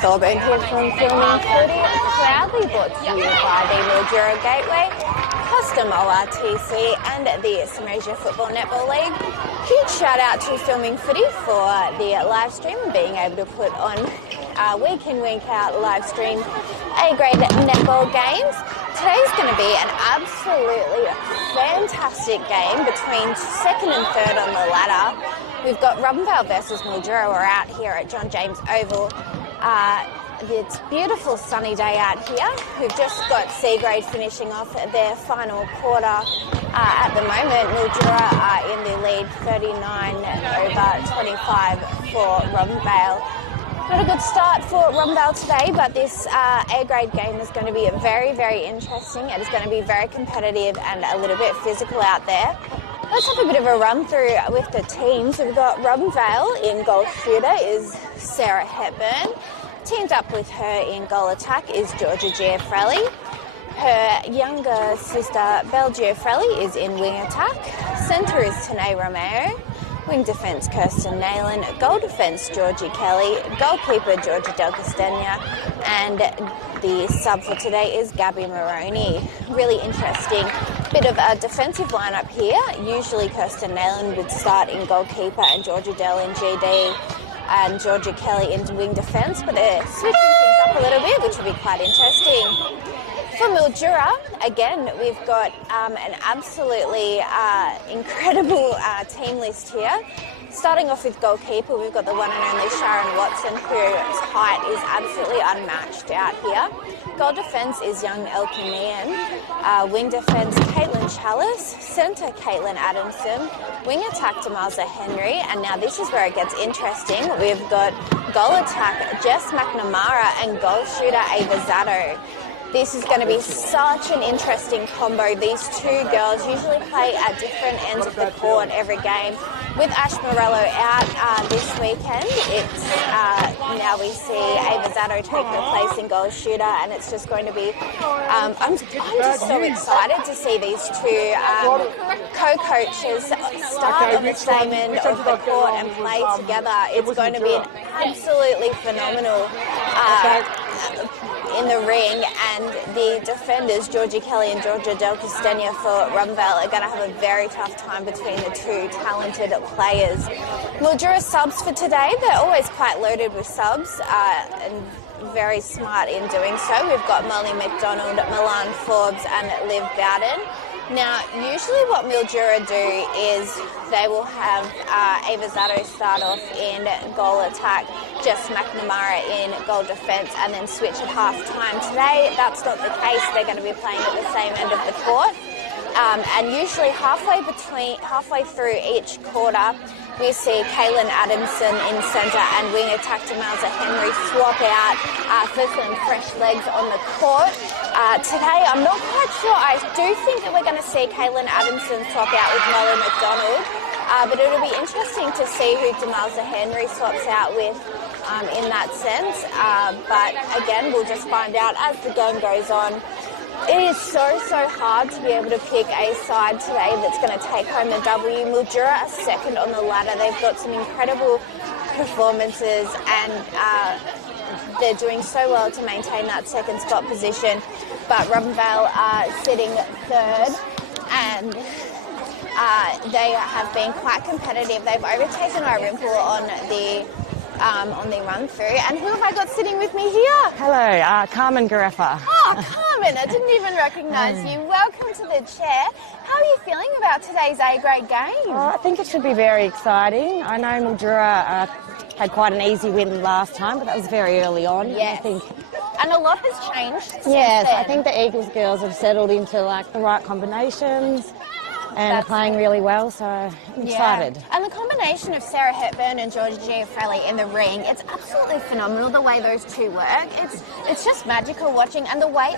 Thorburn here from Filming Footy, proudly brought to you by the Mildura Gateway, Custom ORTC and the Sunraysia Football Netball League. Huge shout out to Filming Footy for the live stream and being able to put on week in, week out live stream A-grade netball games. Today's going to be an absolutely fantastic game between second and third on the ladder. We've got Robinvale versus Mildura. We're out here at John James Oval. It's a beautiful sunny day out here. We've just got C-grade finishing off their final quarter. At the moment, Mildura are in the lead 39-25 for Robinvale. Not a good start for Robinvale today, but this A-grade game is going to be very, very interesting. It is going to be very competitive and a little bit physical out there. Let's have a bit of a run through with the teams. We've got Robinvale in goal shooter is Sarah Hepburn. Teamed up with her in goal attack is Georgia Giafrelli. Her younger sister Belle Giafrelli is in wing attack. Centre is Tanae Romeo. Wing defence, Kirsten Nayland. Goal defence, Georgie Kelly. Goalkeeper, Georgia Del Castagna. And the sub for today is Gabby Maroney. Really interesting bit of a defensive lineup here. Usually Kirsten Nayland would start in goalkeeper and Georgia Del in GD and Georgia Kelly in wing defence, but they're switching things up a little bit, which will be quite interesting. For Mildura, again, we've got an absolutely incredible team list here. Starting off with goalkeeper, we've got the one and only Sharon Watson, whose height is absolutely unmatched out here. Goal defence is young Elke Meehan. Wing defence, Caitlin Chalice. Centre, Caitlin Adamson. Wing attack, Demalza Henry. And now this is where it gets interesting. We've got goal attack, Jess McNamara, and goal shooter, Ava Zato. This is going to be such an interesting combo. These two girls usually play at different ends of the court every game. With Ash Morello out this weekend, it's now we see Ava Zato take her place in goal shooter, and it's just going to be. I'm just so excited to see these two co-coaches start on the same end of the court and play together. It's going to be an absolutely phenomenal. In the ring, and the defenders, Georgie Kelly and Georgia Del Castagna for Robinvale, are going to have a very tough time between the two talented players. Mildura subs for today, they're always quite loaded with subs and very smart in doing so. We've got Molly McDonald, Milan Forbes and Liv Bowden. Now, usually what Mildura do is they will have Ava Zato start off in goal attack, Jess McNamara in goal defence, and then switch at half-time. Today, that's not the case. They're going to be playing at the same end of the court. And usually halfway through each quarter, we see Caitlin Adamson in centre and wing attack Demalza Henry swap out for some fresh legs on the court. Today, I'm not quite sure. I do think that we're going to see Caitlin Adamson swap out with Molly McDonald, but it'll be interesting to see who Demalza Henry swaps out with in that sense. But again, we'll just find out as the game goes on. It is so hard to be able to pick a side today that's going to take home the W. Mildura are second on the ladder. They've got some incredible performances and they're doing so well to maintain that second spot position. But Robinvale are sitting third and they have been quite competitive. They've overtaken Robinvale on the run through. And who have I got sitting with me here? Hello, Carmen Gareffa. Oh, Carmen, I didn't even recognise you. Welcome to the chair. How are you feeling about today's A-grade game? I think it should be very exciting. I know Mildura had quite an easy win last time, but that was very early on. Yes. I think. And a lot has changed since Yes, then. I think the Eagles girls have settled into the right combinations. And are playing really well, so I'm excited. And the combination of Sarah Hepburn and Georgia Giafrelli in the ring, it's absolutely phenomenal the way those two work. It's just magical watching, and the way,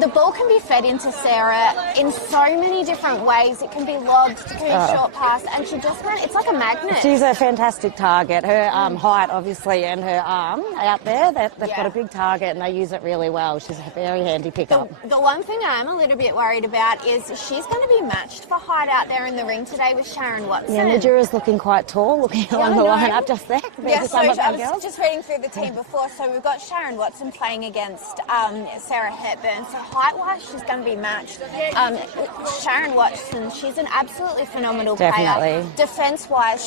the ball can be fed into Sarah in so many different ways. It can be lobbed, it can be a short pass, and she just it's like a magnet. She's a fantastic target. Her height, obviously, and her arm out there, they've got a big target and they use it really well. She's a very handy pickup. The one thing I'm a little bit worried about is she's going to be matched for height out there in the ring today with Sharon Watson. Yeah, Mildura's looking quite tall, looking along the line up just there. Yeah, so I was just reading through the team before, so we've got Sharon Watson playing against Sarah Hepburn, so height-wise she's going to be matched. Sharon Watson, she's an absolutely phenomenal player. Defence-wise,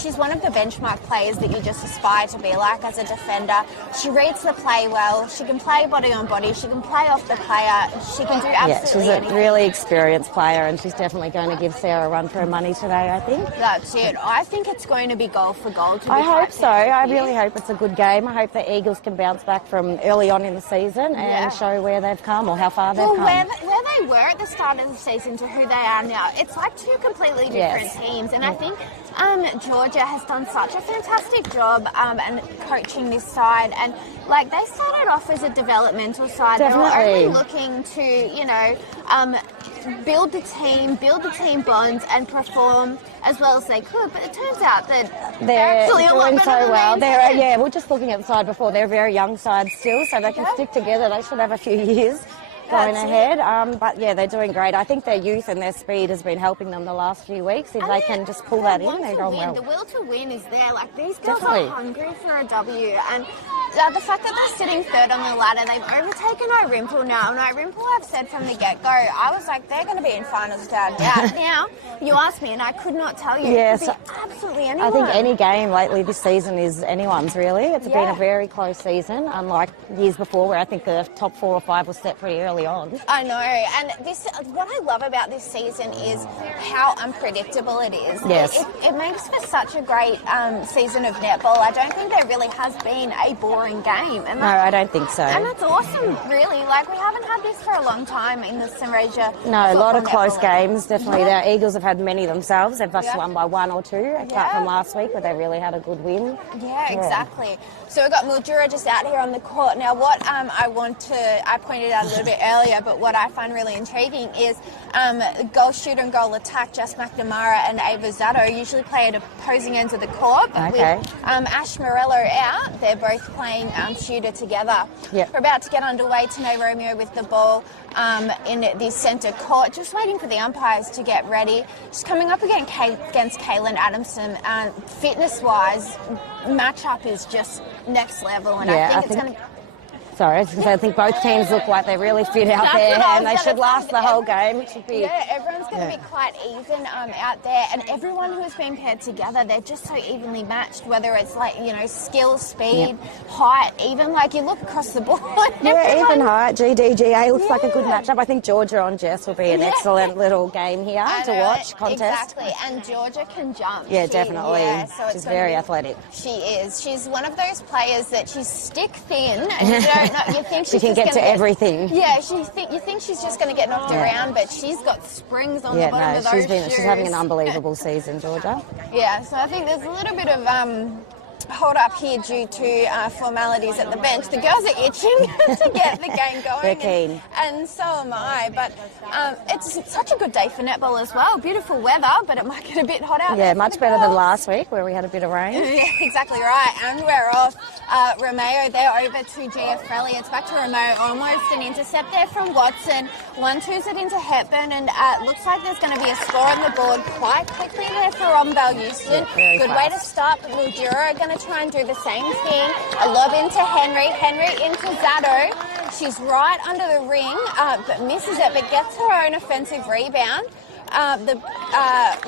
she's one of the benchmark players that you just aspire to be like as a defender. She reads the play well, she can play body on body, she can play off the player, she can do absolutely anything. She's a really experienced player and she's definitely going to give Sarah a run for her money today, I think. That's it. I think it's going to be goal for goal. I hope so. I really hope it's a good game. I hope the Eagles can bounce back from early on in the season and show where they've come or how far they've come. Where they were at the start of the season to who they are now, it's like two completely different teams. And I think Georgia has done such a fantastic job and coaching this side. And like they started off as a developmental side. Definitely. They were only looking to, build the team bonds and perform as well as they could, but it turns out that they're actually doing so well. We're we're just looking at the side before. They're a very young side still, so they can stick together. They should have a few years going ahead. But yeah, they're doing great. I think their youth and their speed has been helping them the last few weeks. If they can just pull that in, they're going well. The will to win is there. Like these girls are hungry for a W, and the fact that they're sitting third on the ladder, they've overtaken Irimple now. And Irimple, I've said from the get-go, I was like, they're going to be in finals without a doubt. Now, you asked me, and I could not tell you. Yes, it could be absolutely anyone. I think any game lately this season is anyone's, really. It's been a very close season, unlike years before where I think the top 4 or 5 was set pretty early on. I know, and what I love about this season is how unpredictable it is. Yes. It makes for such a great season of netball. I don't think there really has been a boring game. No, I don't think so. And that's awesome, really. Like, we haven't had this for a long time in the Sunraysia. No, a lot of close games, definitely. The Eagles have had many themselves. They've just won by 1 or 2, apart from last week, where they really had a good win. Yeah, exactly. So we've got Mildura just out here on the court. Now, what I pointed out a little bit earlier, but what I find really intriguing is goal shooter and goal attack, Jess McNamara and Ava Zato usually play at opposing ends of the court. But with Ash Morello out, they're both playing shooter together. We're about to get underway. Tane Romeo with the ball in the centre court, just waiting for the umpires to get ready. She's coming up against Kaylin Adamson. Fitness-wise, matchup is just next level, and I think it's going to... Sorry, I think both teams look like they're really fit out there and they should last the whole game. It should be... Yeah, everyone's going to be quite even out there, and everyone who has been paired together, they're just so evenly matched, whether it's like, skill, speed, height, even like you look across the board. Even height, GDGA looks like a good matchup. I think Georgia on Jess will be an excellent little game here to watch, contest. Exactly, and Georgia can jump. Yeah, definitely. So she's very athletic. She is. She's one of those players that she's stick thin, and you don't know, you think she can get to everything. Yeah, you think she's just going to get knocked around, but she's got springs on the bottom of those shoes. She's having an unbelievable season, Georgia. Yeah, so I think there's a little bit of hold up here due to formalities at the bench. The girls are itching to get the game going. They're keen. And so am I. But it's such a good day for netball as well. Beautiful weather, but it might get a bit hot out. Yeah, much better than last week where we had a bit of rain. Yeah, exactly right. And we're off. Romeo, they're over to Giafrelli. It's back to Romeo. Almost an intercept there from Watson. 1-2's it into Hepburn, and looks like there's going to be a score on the board quite quickly there for Robinvale Euston. Yeah, good way to start, but Mildura are going to try and do the same thing. A lob into Henry into Zato. She's right under the ring, but misses it, but gets her own offensive rebound. The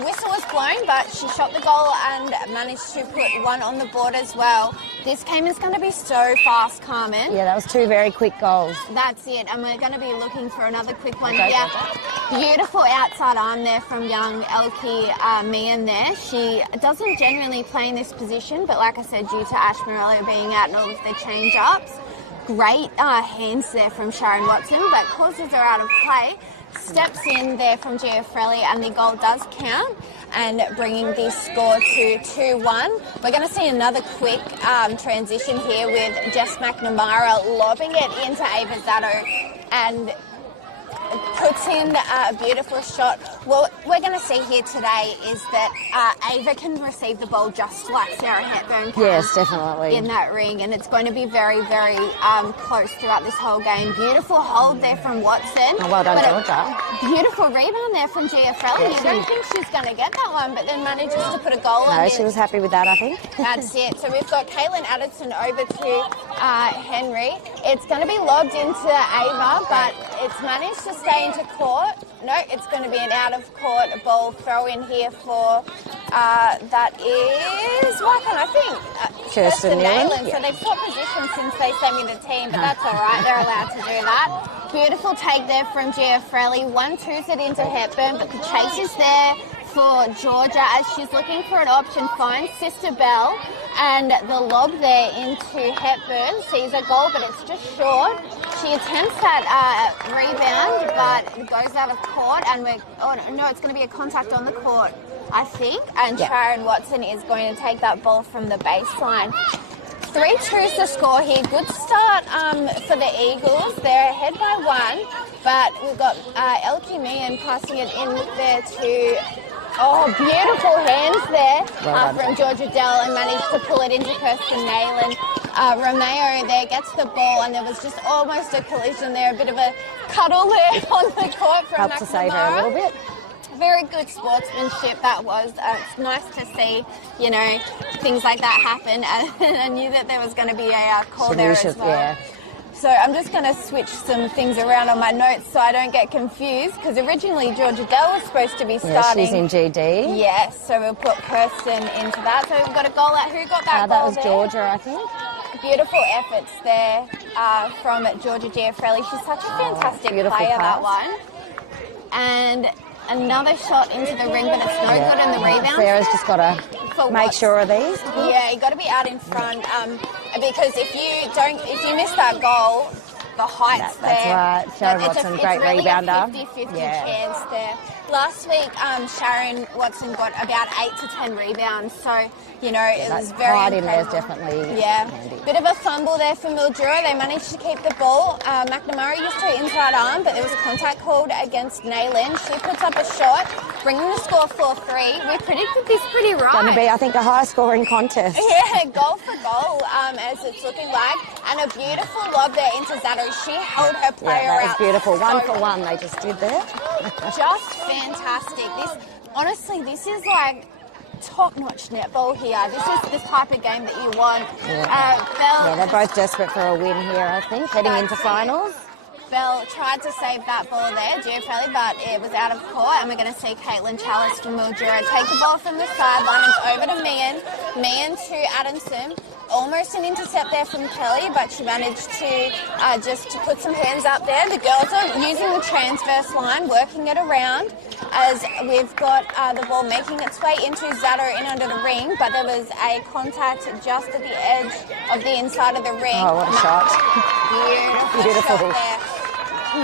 whistle was blown, but she shot the goal and managed to put one on the board as well. This game is going to be so fast, Carmen. Yeah, that was 2 very quick goals. That's it, and we're going to be looking for another quick one. Beautiful outside arm there from young Elkie Meehan there. She doesn't generally play in this position, but like I said, due to Ash Morello being out and all of their change-ups, great hands there from Sharon Watson, but causes her out of play. Steps in there from Giafrelli, and the goal does count, and bringing the score to 2-1. We're going to see another quick transition here with Jess McNamara lobbing it into Ava Zato. and puts in a beautiful shot. What we're going to see here today is that Ava can receive the ball just like Sarah Hepburn can. Yes, definitely. In that ring, and it's going to be very, very close throughout this whole game. Beautiful hold there from Watson. Oh, well done, Georgia. Beautiful rebound there from Giafrelli. You don't think she's going to get that one, but then manages to put a goal on it. No, she was happy with that, I think. That's it. So we've got Caitlin Addison over to Henry. It's going to be lobbed into Ava, but it's managed to stay into court. No, it's going to be an out-of-court ball throw in here for, that is, why can't I think? Kirsten Nayland. Yeah. So they've swapped positions since they sent me the team, but that's all right. They're allowed to do that. Beautiful take there from Giafrelli. 1-2's it into Hepburn, but the chase is there for Georgia as she's looking for an option, finds Sister Bell, and the lob there into Hepburn sees a goal, but it's just short. She attempts that rebound, but it goes out of court, and it's going to be a contact on the court, I think, and Sharon Watson is going to take that ball from the baseline. 3-2's the score here. Good start for the Eagles. They're ahead by 1, but we've got Elkie Meehan passing it in there to... Oh, beautiful hands there from Georgia Dell, and managed to pull it into Kirsten Nayland. Romeo there gets the ball, and there was just almost a collision there, a bit of a cuddle there on the court from Helped to save her a little bit. Very good sportsmanship that was. It's nice to see, things like that happen. And I knew that there was going to be a call there as well. Yeah. So I'm just going to switch some things around on my notes so I don't get confused, because originally Georgia Dell was supposed to be starting. Yeah, she's in GD. Yes, so we'll put Kirsten into that. So we've got a goal out. Who got that goal? That was there? Georgia, I think. Beautiful efforts there from Georgia Giafrelli. She's such a fantastic player, pass. that one. And another shot into the ring, but it's no good in the rebound. Sarah's just got to make sure of these. Yeah, you got to be out in front, because if you miss that goal, the height's there. That's right. Sharon Watson, great really rebounder. It's a 50-50 chance there. Last week, Sharon Watson got about 8 to 10 rebounds, so it was very hard in there is definitely handy. Bit of a fumble there for Mildura. They managed to keep the ball. McNamara used her inside arm, but there was a contact called against Nayland. She puts up a shot, bringing the score 4-3. We predicted this pretty right. It's going to be, I think, a high-scoring contest. Yeah, goal for goal, as it's looking like, and a beautiful lob there into Zato. She held her player out. That was beautiful. 1 for 1 they just did there. Just fantastic. This is like top-notch netball here. This is the type of game that you want. They're both desperate for a win here, I think, heading into finals. Bell tried to save that ball there, Giafrelli, but it was out of court, and we're going to see Caitlin Chalice from Mildura take the ball from the sideline. It's over to Meehan. Meehan to Adamson. Almost an intercept there from Kelly, but she managed to just to put some hands up there. The girls are using the transverse line, working it around, as we've got the ball making its way into Zato in under the ring, but there was a contact just at the edge of the inside of the ring. Oh, what a shot. Beautiful shot there.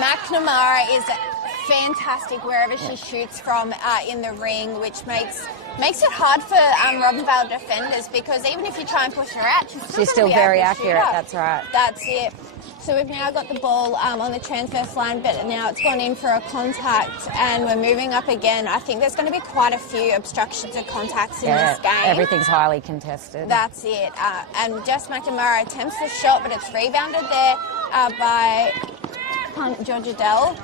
McNamara is fantastic wherever she shoots from in the ring, which makes it hard for Robinvale defenders, because even if you try and push her out, she's still very accurate. That's right. That's it. So we've now got the ball on the transverse line, but now it's gone in for a contact, and we're moving up again. I think there's going to be quite a few obstructions of contacts in this game. Everything's highly contested. That's it. And Jess McNamara attempts the shot, but it's rebounded there by Georgia Dell.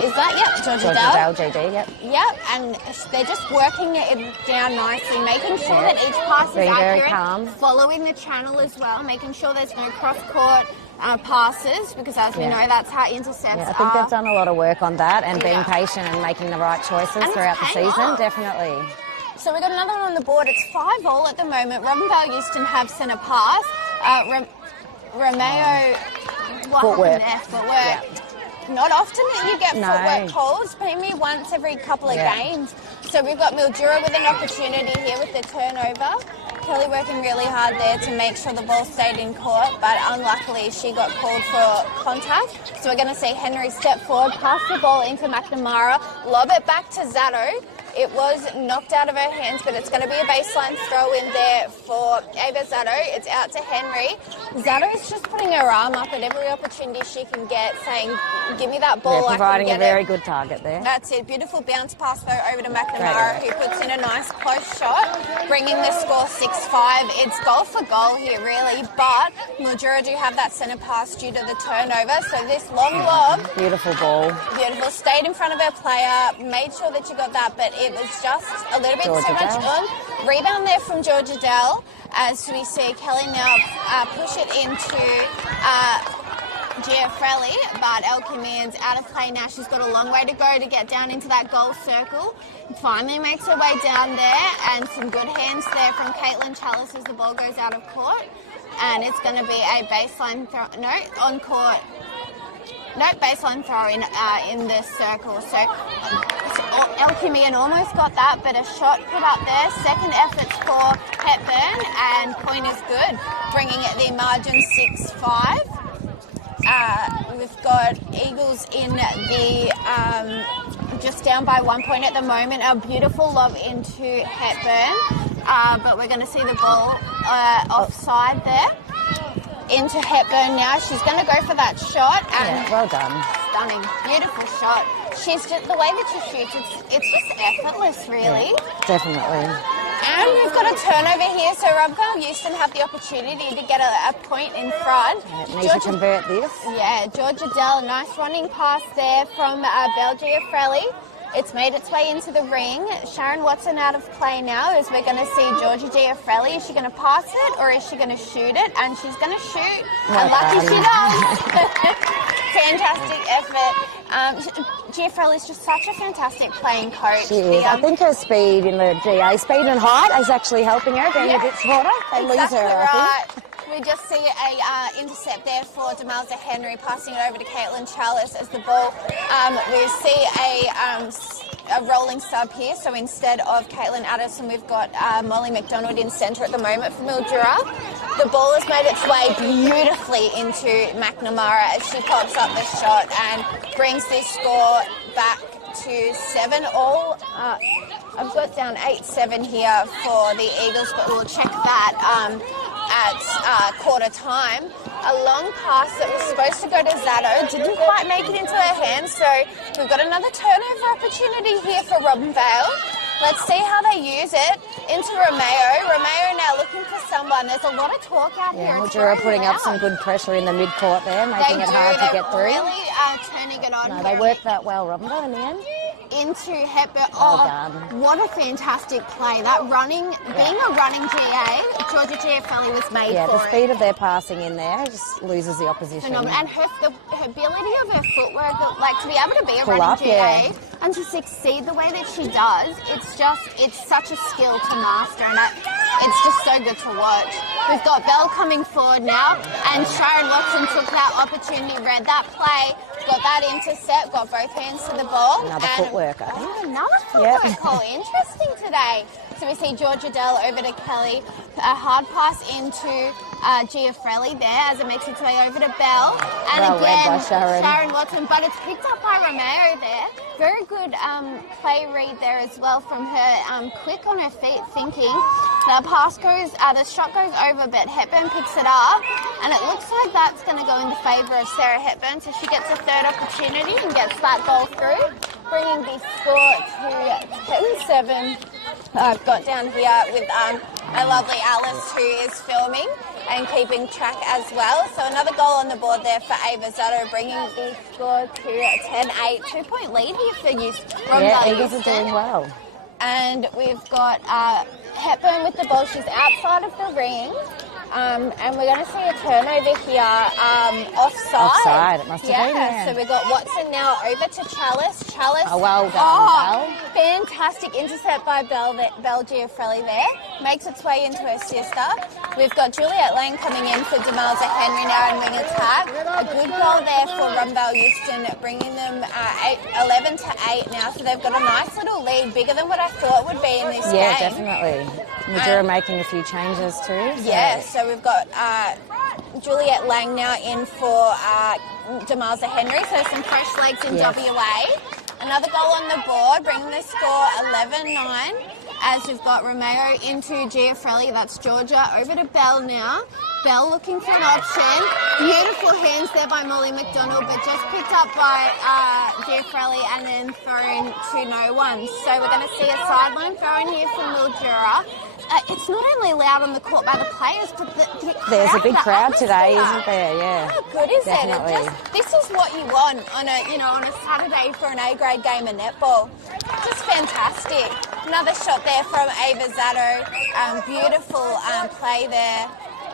Is that? Yep, Georgia Dell. JD, yep. Yep, and they're just working it down nicely, making sure that each pass is accurate. Very calm. Following the channel as well, making sure there's no cross-court passes, because as we know, that's how intercepts I think they've done a lot of work on that, and being patient and making the right choices and throughout the season, definitely. So we've got another one on the board. It's 5-all at the moment. Robinvale Euston have sent a pass. Romeo, footwork. Footwork. Not often that you get footwork calls, maybe once every couple of games. So we've got Mildura with an opportunity here with the turnover. Kelly working really hard there to make sure the ball stayed in court, but unluckily she got called for contact. So we're going to see Henry step forward, pass the ball into McNamara, lob it back to Zato. It was knocked out of her hands, but it's going to be a baseline throw in there for Ava Zato. It's out to Henry. Zato is just putting her arm up at every opportunity she can get, saying, give me that ball, providing I can a get very it. good target there. That's it. Beautiful bounce pass, though, over to McNamara, who puts in a nice close shot, bringing the score 6-5. It's goal for goal here, really, but Mildura do have that centre pass due to the turnover, so this long lob. Beautiful ball. Beautiful. Stayed in front of her player, made sure that she got that, but it was just a little bit too much Rebound there from Georgia Dell, as we see Kelly now push it into Giafrelli, but Elkimian's out of play now. She's got a long way to go to get down into that goal circle. Finally makes her way down there, and some good hands there from Caitlin Chalice as the ball goes out of court. And it's going to be a baseline throw, on court. Baseline throw in the circle. So Elkimian almost got that, but a shot put up there. Second efforts for Hepburn, and point is good, bringing it the margin 6-5. We've got Eagles in the just down by 1 point at the moment. A beautiful lob into Hepburn, but we're going to see the ball offside there. Into Hepburn now. She's going to go for that shot. And well done. Stunning. Beautiful shot. She's just, the way that she shoots, it's just effortless, really. Yeah, definitely. And we've got a turnover here, so Robinvale Euston have the opportunity to get a point in front. Need to convert this. Yeah, Georgia Dell, nice running pass there from Belle Giafrelli. It's made its way into the ring. Sharon Watson out of play now, as we're going to see Georgia Giafrelli. Is she going to pass it or is she going to shoot it? And she's going to shoot. And lucky she does. Fantastic effort. Giafrelli's just such a fantastic playing coach. She is. I think her speed in the GA, speed and height, is actually helping her, being a bit shorter. They lose her, I think. We just see a intercept there for Demalza Henry, passing it over to Caitlin Chalice as the ball. We see a rolling sub here, so instead of Caitlin Addison, we've got Molly McDonald in centre at the moment for Mildura. The ball has made its way beautifully into McNamara as she pops up the shot and brings this score back to 7-all. I've got down 8-7 here for the Eagles, but we'll check that at quarter time. A long pass that was supposed to go to Zato didn't quite make it into her hands, so we've got another turnover opportunity here for Robinvale. Let's see how they use it. Into Romeo. Romeo now looking for someone. There's a lot of talk out here. Mildura putting up some good pressure in the mid-court there, making it hard to get through. Really turning it on. No, they worked that well, Robinvale, in the end. Into Hepburn. Well done. What a fantastic play. That running, being a running GA, Georgia Giafrelli was made for it. Yeah, the speed of their passing in there just loses the opposition. Phenomenal. And her ability of her footwork, like to be able to be a running GA and to succeed the way that she does, it's such a skill to master, and it's just so good to watch. We've got Belle coming forward now, and Sharon Watson took that opportunity, read that play, got that intercept, got both hands to the ball. Another footwork. Another footwork call. Interesting today. So we see Georgia Dell over to Kelly. A hard pass into Giafrelli there as it makes its way over to Belle. And well again, Sharon Watson, but it's picked up by Romeo there. Very good play read there as well from her. Quick on her feet, thinking. The pass goes, the shot goes over, but Hepburn picks it up. And it looks like that's going to go in the favour of Sarah Hepburn. So she gets a third opportunity and gets that goal through, bringing the score to 10-7. I've got down here with my lovely Alice, who is filming and keeping track as well. So another goal on the board there for Ava Zato, bringing the score to 10-8. 2-point lead here for Euston. Yeah, Eagles are doing well. And we've got Hepburn with the ball. She's outside of the ring. And we're going to see a turnover here offside. Offside, it must have been, yeah. So we've got Watson now over to Chalice. Oh, well done, Belle. Fantastic intercept by Belle Giafrelli there. Makes its way into her sister. We've got Juliet Lang coming in for Demalza Henry now in wing attack. A good goal there for Robinvale Euston, bringing them 11-8 now. So they've got a nice little lead, bigger than what I thought would be in this game. Yeah, definitely. Mildura making a few changes too. Yeah, so we've got Juliet Lang now in for Demalza Henry, so some fresh legs in WA. Another goal on the board, bringing the score 11-9. As we've got Romeo into Giafrelli, that's Georgia, over to Bell now. Bell looking for an option. Beautiful hands there by Molly McDonald, but just picked up by Giafrelli and then thrown to no one. So we're going to see a sideline throw in here from Mildura. It's not only loud on the court by the players, but the crowd. There's a big crowd today, isn't there? Yeah. How good is Definitely. it? This is what you want on a Saturday for an A-grade game of netball. Just fantastic. Another shot there from Ava Zato. Beautiful play there.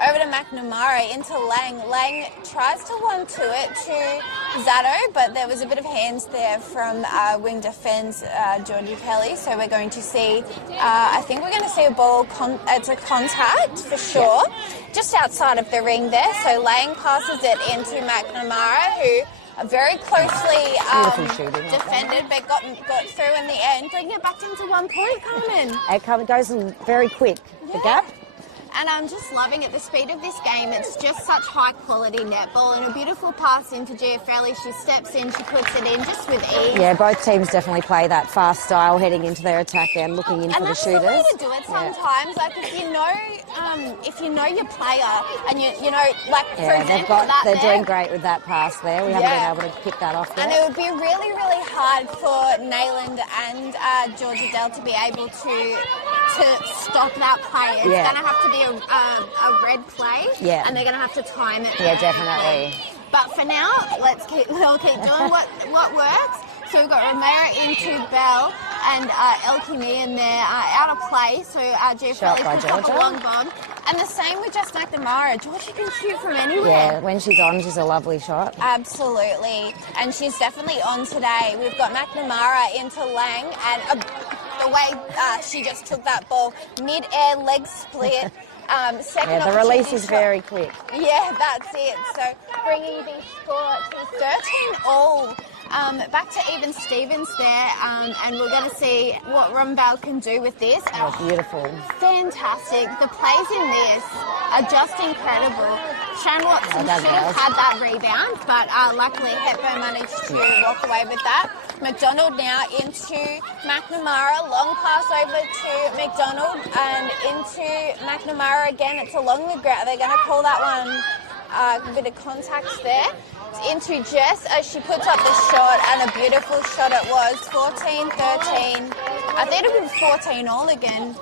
Over to McNamara, into Lang. Lang tries to 1-2 it to Zato, but there was a bit of hands there from wing defence Georgie Kelly. So we're going to see, I think we're going to see a ball, it's a contact for sure, just outside of the ring there. So Lang passes it into McNamara, who very closely defended, but got through in the end. Bring it back down to 1 point, Carmen. It goes in very quick, the gap. And I'm just loving it, the speed of this game. It's just such high quality netball, and a beautiful pass into Giafrelli. She steps in, she puts it in just with ease. Yeah, both teams definitely play that fast style, heading into their attack and looking in for the shooters. And that's the way to do it sometimes. Like if you know your player, and you know, like for example, they're doing great with that pass there. We haven't been able to pick that off yet. And it would be really, really hard for Nayland and Georgia Dell to be able to stop that play. It's going to have to be a red play, and they're going to have to time it. Yeah, definitely. But for now, we'll keep doing what works. So we've got Romero into Bell and Elkini in there out of play. So Giafrelli picks up a long bomb. And the same with just McNamara. Georgia can shoot from anywhere. Yeah, when she's on, she's a lovely shot. Absolutely. And she's definitely on today. We've got McNamara into Lang, and the way she just took that ball, mid-air leg split. The release is very quick. Yeah, that's it. So bringing the score to 13-all. Back to even Stevens there, and we're going to see what Robinvale can do with this. Oh, beautiful. Fantastic. The plays in this are just incredible. Shane Watson should have had that rebound, but luckily Hepburn managed to walk away with that. McDonald now into McNamara, long pass over to McDonald and into McNamara again. It's along the ground. They're going to call that one a bit of contact there. Into Jess as she puts up the shot, and a beautiful shot it was. 14-13. I think it'll be 14-all again.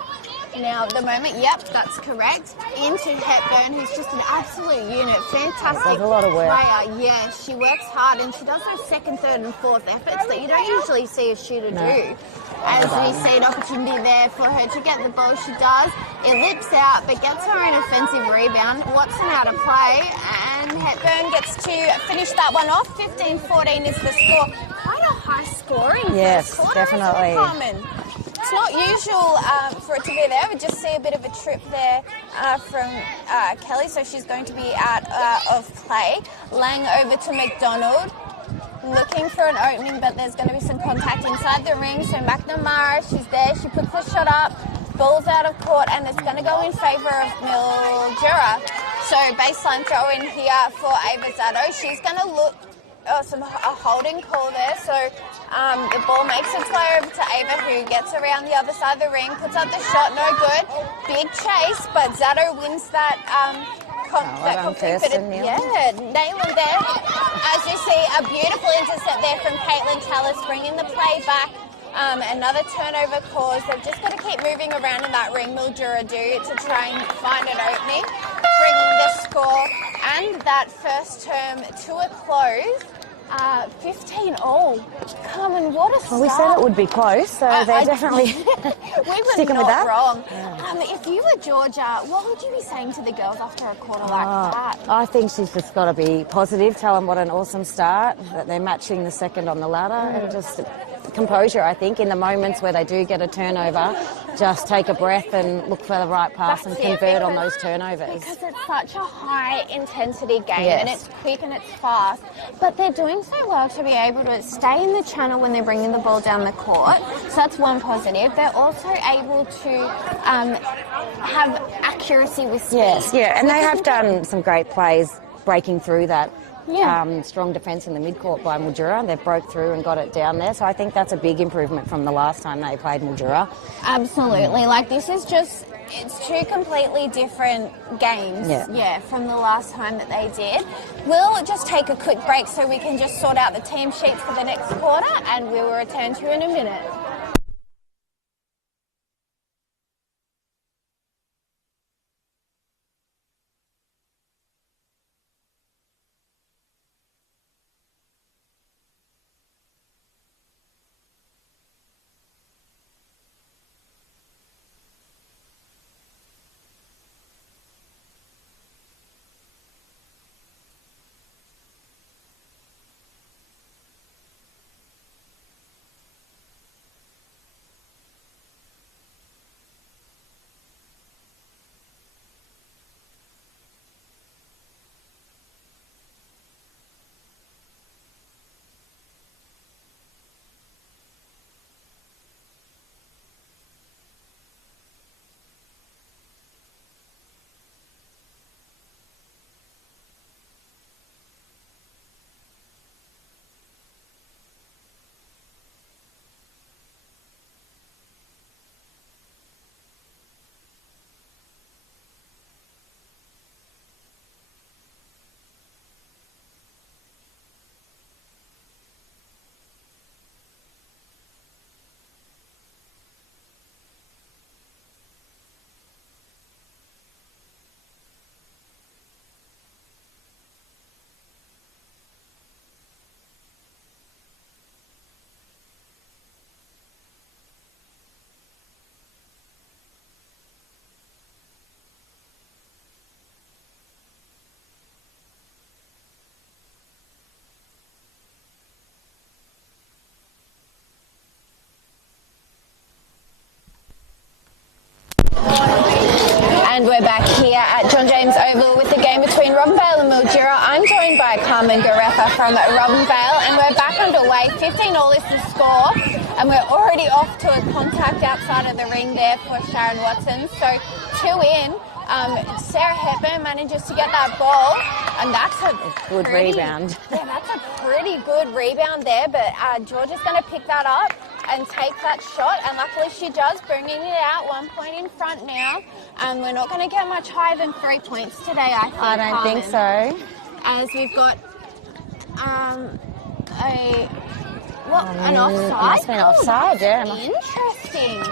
Now, at the moment, yep, that's correct. Into Hepburn, who's just an absolute unit. Fantastic player. A lot of work. Yeah, she works hard, and she does those second, third and fourth efforts that you don't usually see a shooter do. As we see an opportunity there for her to get the ball, she does. It lips out, but gets her own offensive rebound. Watson out of play, and Hepburn gets to finish that one off. 15-14 is the score. Quite a high scoring. Yes, quarter, definitely. It's not usual for it to be there. We just see a bit of a trip there from Kelly, so she's going to be out of play. Lang over to McDonald. Looking for an opening, but there's going to be some contact inside the ring. So McNamara, she's there. She puts the shot up. Ball's out of court, and it's going to go in favour of Mildura. So baseline throw in here for Ava Zato. She's going to look a holding call there. So the ball makes its way over to Ava, who gets around the other side of the ring, puts up the shot, no good. Big chase, but Zato wins that. Nayland there. As you see, a beautiful intercept there from Caitlin Tallis, bringing the play back. Another turnover cause. They've just got to keep moving around in that ring, Mildura do, to try and find an opening. Bringing the score and that first term to a close. 15-all. Carmen, what a start. Well, we said it would be close, so they're definitely sticking with that. Wrong. Yeah. If you were Georgia, what would you be saying to the girls after a quarter like that? I think she's just got to be positive, tell them what an awesome start, that they're matching the second on the ladder, and just composure, I think, in the moments where they do get a turnover, just take a breath and look for the right pass and convert on those turnovers. Because it's such a high intensity game, and it's quick and it's fast, but they're doing so well to be able to stay in the channel when they're bringing the ball down the court. So that's one positive. They're also able to have accuracy with speed. Yes, and they have done some great plays breaking through that strong defence in the mid-court by Mildura. They've broke through and got it down there. So I think that's a big improvement from the last time they played Mildura. Absolutely. Like, this is just, it's two completely different games, from the last time that they did. We'll just take a quick break so we can just sort out the team sheets for the next quarter, and we will return to you in a minute. And we're back here at John James Oval with the game between Robinvale and Mildura. I'm joined by Carmen Garefa from Robinvale, and we're back underway. 15-all is the score, and we're already off to a contact outside of the ring there for Sharon Watson. So 2 in. Sarah Hepburn manages to get that ball, and that's a good rebound. Yeah, that's a pretty good rebound there, but Georgia's going to pick that up and take that shot, and luckily she does, bringing it out 1 point in front now. And we're not going to get much higher than 3 points today, I think. I don't think so. As we've got an offside? Must be an offside, yeah. Interesting.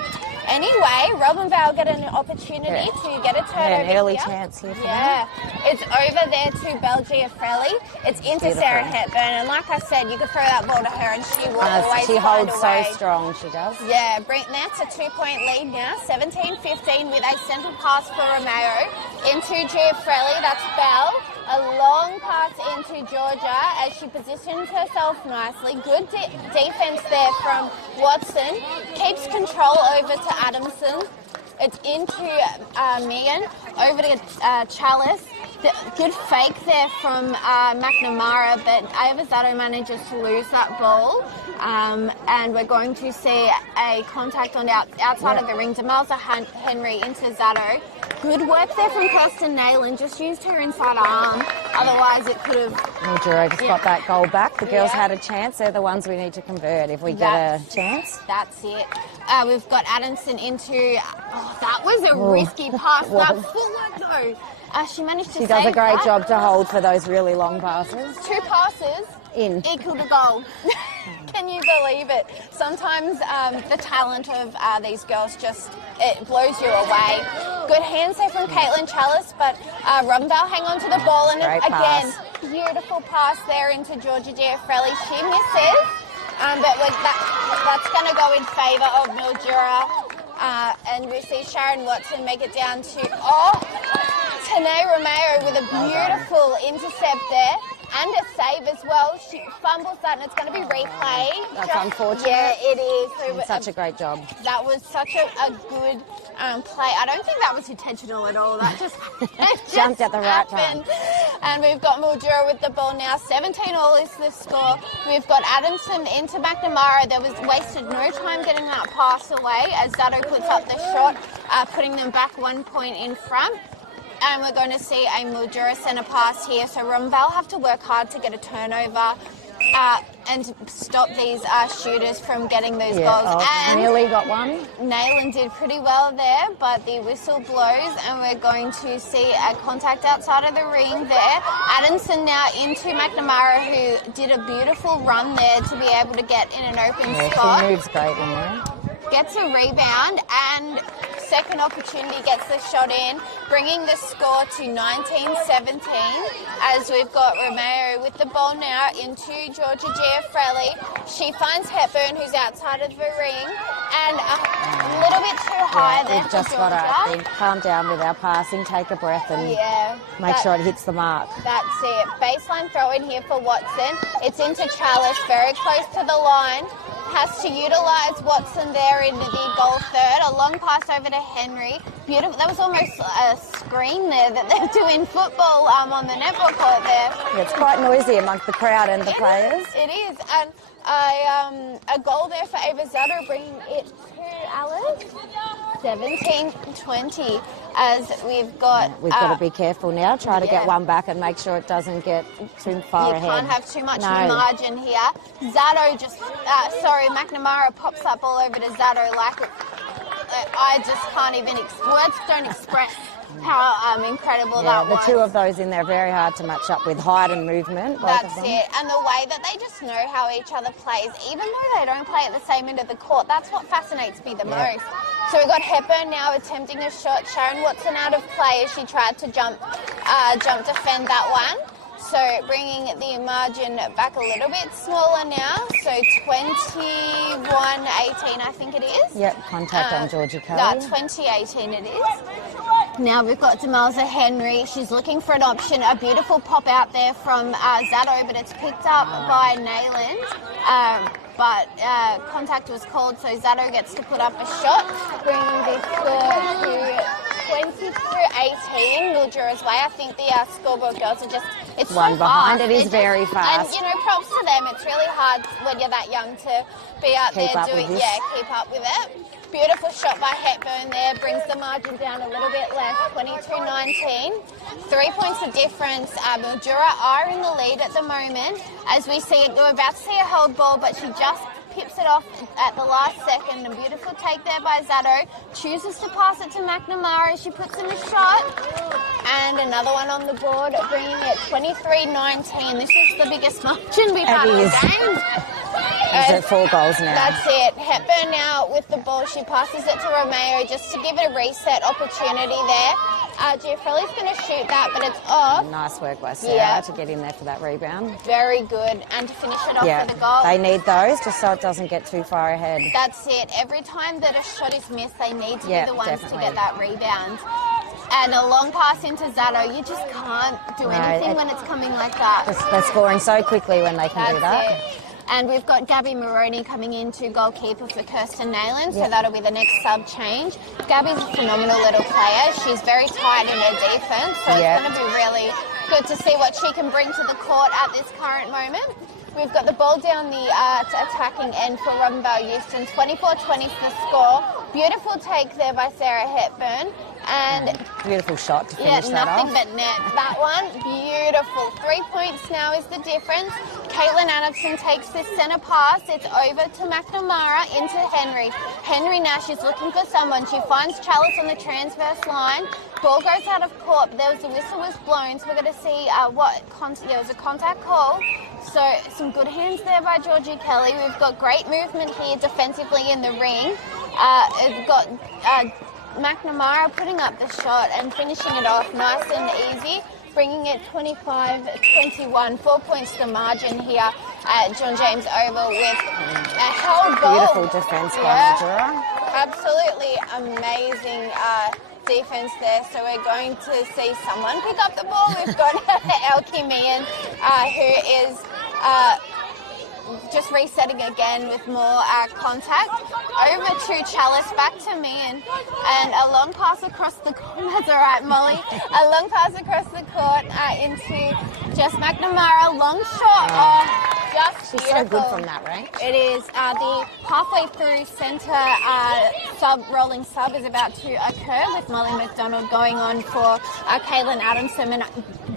Anyway, Robinvale get an opportunity to get a turn over an early here. chance here for them. It's over there to Belgiafrelli. It's into Sarah Hepburn, and like I said, you could throw that ball to her and she will always she find holds a way. so strong, she does. Yeah, that's a 2-point lead now, 17-15 with a centre pass for Romeo into Giafrelli. That's Bell. A long pass into Georgia as she positions herself nicely. Good defense there from Watson. Keeps control over to Adamson. It's into Megan. Over to Chalice. Good fake there from McNamara, but Ava Zato manages to lose that ball. And we're going to see a contact on the outside of the ring. Demelza Henry into Zato. Good work there from Kirsten Nayland. Just used her inside arm. Otherwise, it could have... Mildura just got that goal back. The girls had a chance. They're the ones we need to convert if we get a chance. That's it. We've got Adamson into... Oh, that was a risky pass. That footwork, though. She managed to She does a great job to hold for those really long passes. 2 passes equal to goal. Can you believe it? Sometimes the talent of these girls it blows you away. Good hands there from Caitlin Chalice, but Robinvale hang on to the ball, and again, beautiful pass there into Georgia Giafrelli. She misses, but that's going to go in favour of Mildura. And we see Sharon Watson make it down to Tanae Romeo with a beautiful intercept there. And a save as well. She fumbles that, and it's going to be replayed. That's unfortunate. Yeah, it is. Such a great job. That was such a good play. I don't think that was intentional at all. That just jumped at the right time. And we've got Mildura with the ball now. 17-all is the score. We've got Adamson into McNamara. There was wasted no time getting that pass away as Zato puts up the shot, putting them back 1 point in front. And we're going to see a Mildura centre pass here. So Robinvale have to work hard to get a turnover and stop these shooters from getting those goals. And nearly got one. Nayland did pretty well there, but the whistle blows and we're going to see a contact outside of the ring there. Adamson now into McNamara, who did a beautiful run there to be able to get in an open spot. She moves great in there. Gets a rebound and second opportunity, gets the shot in, bringing the score to 19-17 as we've got Romeo with the ball now into Georgia Giafrelli. She finds Hepburn, who's outside of the ring, and a little bit too high there we've for just Georgia. got to, I think, calm down with our passing, take a breath and make sure it hits the mark. That's it. Baseline throw in here for Watson. It's into Chalice, very close to the line. Has to utilise Watson there into the goal third. A long pass over to Henry. Beautiful. That was almost a screen there that they're doing football on the netball court there. Yeah, it's quite noisy amongst the crowd and the players. It is. And a goal there for Ava Zutter, bringing it to Alice. 17-20 as we've got... We've got to be careful now, try to get one back and make sure it doesn't get too far ahead. You can't have too much margin here. Zato just, McNamara pops up all over to Zato like I just can't even, words don't express how incredible that was. The two of those in there, very hard to match up with height and movement. That's it. And the way that they just know how each other plays, even though they don't play at the same end of the court, that's what fascinates me the most. So we've got Hepburn now attempting a shot. Sharon Watson out of play as she tried to jump defend that one. So bringing the margin back a little bit smaller now. So 21-18, I think it is. Yep, contact on Georgia Kelly. No, 20-18 it is. Now we've got Demelza Henry. She's looking for an option. A beautiful pop out there from Zato, but it's picked up by Nayland. But contact was called, so Zato gets to put up a shot, bringing this score to 20-18, Mildura's way. I think the scoreboard girls are just, it's one so behind. fast. It is very fast. And, you know, props to them. It's really hard when you're that young to be out there doing, keep up with it. Beautiful shot by Hepburn there, brings the margin down a little bit less, 22-19. 3 points of difference. Mildura are in the lead at the moment. As we see it, we're about to see a hold ball, but she just pips it off at the last second. A beautiful take there by Zato. Chooses to pass it to McNamara. She puts in a shot. And another one on the board, bringing it 23-19. This is the biggest margin we've had all game. Is it 4 goals now? That's it. Hepburn now with the ball. She passes it to Romeo just to give it a reset opportunity there. Giafrelli's going to shoot that, but it's off. Nice work by Sarah to get in there for that rebound. Very good. And to finish it off with a goal. They need those just so it doesn't get too far ahead. That's it. Every time that a shot is missed, they need to be the ones to get that rebound. And a long pass into Zato. You just can't do anything when it's coming like that. They're scoring so quickly when they can do that. It. And we've got Gabby Maroney coming in to goalkeeper for Kirsten Nayland, so that'll be the next sub change. Gabby's a phenomenal little player. She's very tight in her defence, so it's going to be really good to see what she can bring to the court at this current moment. We've got the ball down the attacking end for Robinvale Euston. 24-20 is the score. Beautiful take there by Sarah Hepburn. And beautiful shot to finish that off. nothing but net. That one, beautiful. 3 points now is the difference. Caitlin Adamson takes this centre pass. It's over to McNamara into Henry. Henry now, she's looking for someone. She finds Chalice on the transverse line. Ball goes out of court. There was a whistle was blown, so we're going to see there was a contact call. So some good hands there by Georgie Kelly. We've got great movement here defensively in the ring. We've got McNamara putting up the shot and finishing it off nice and easy, bringing it 25-21, 4 points to margin here at John James Oval with a held goal. Beautiful defence by Mildura. Absolutely amazing defence there. So we're going to see someone pick up the ball. We've got Elkie Meehan, who is just resetting again with more contact. Over to Chalice, back to Meehan, and a long pass across the court. That's all right, Molly. A long pass across the court into Jess McNamara. Long shot off. just She's beautiful. so good from that range. It is. The halfway through centre rolling sub is about to occur with Molly McDonald going on for Caitlin Adamson. And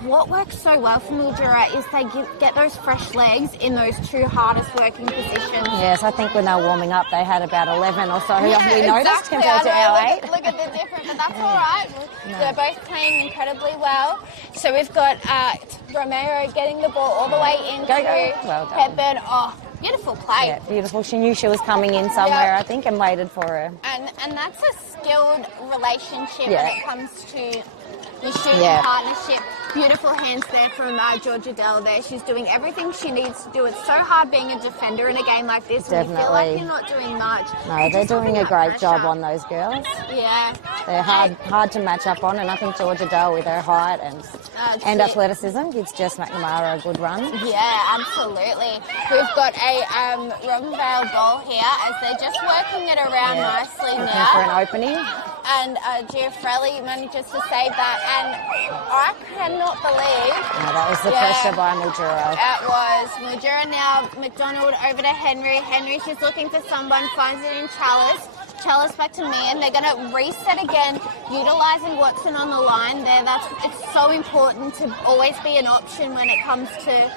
what works so well for Mildura is they get those fresh legs in those two hardest working positions. Yes, I think when they were warming up, they had about 11 or so. Yeah, we noticed exactly. compared to our 8. Look at the difference, but that's all right. No. They're both playing incredibly well. So we've got Romero getting the ball all the way into Well done. Hepburn. Oh, beautiful play. Yeah, beautiful. She knew she was coming in somewhere, I think, and waited for her. And that's a skilled relationship when it comes to the shooting partnership. Beautiful hands there from Georgia Dell there. She's doing everything she needs to do. It's so hard being a defender in a game like this when you feel like you're not doing much. No, they're doing a great job on those girls. Yeah. They're hard to match up on, and I think Georgia Dell with her height and athleticism gives Jess McNamara a good run. Yeah, absolutely. We've got a Robinvale ball here as they're just working it around nicely Looking now. for an opening. And Giafrelli manages to save that, and I cannot believe... No, that was the pressure by Mildura. It was. Mildura now, McDonald over to Henry. Henry, she's looking for someone, finds it in Chalice. Chalice back to me, and they're going to reset again, utilising Watson on the line there. It's so important to always be an option when it comes to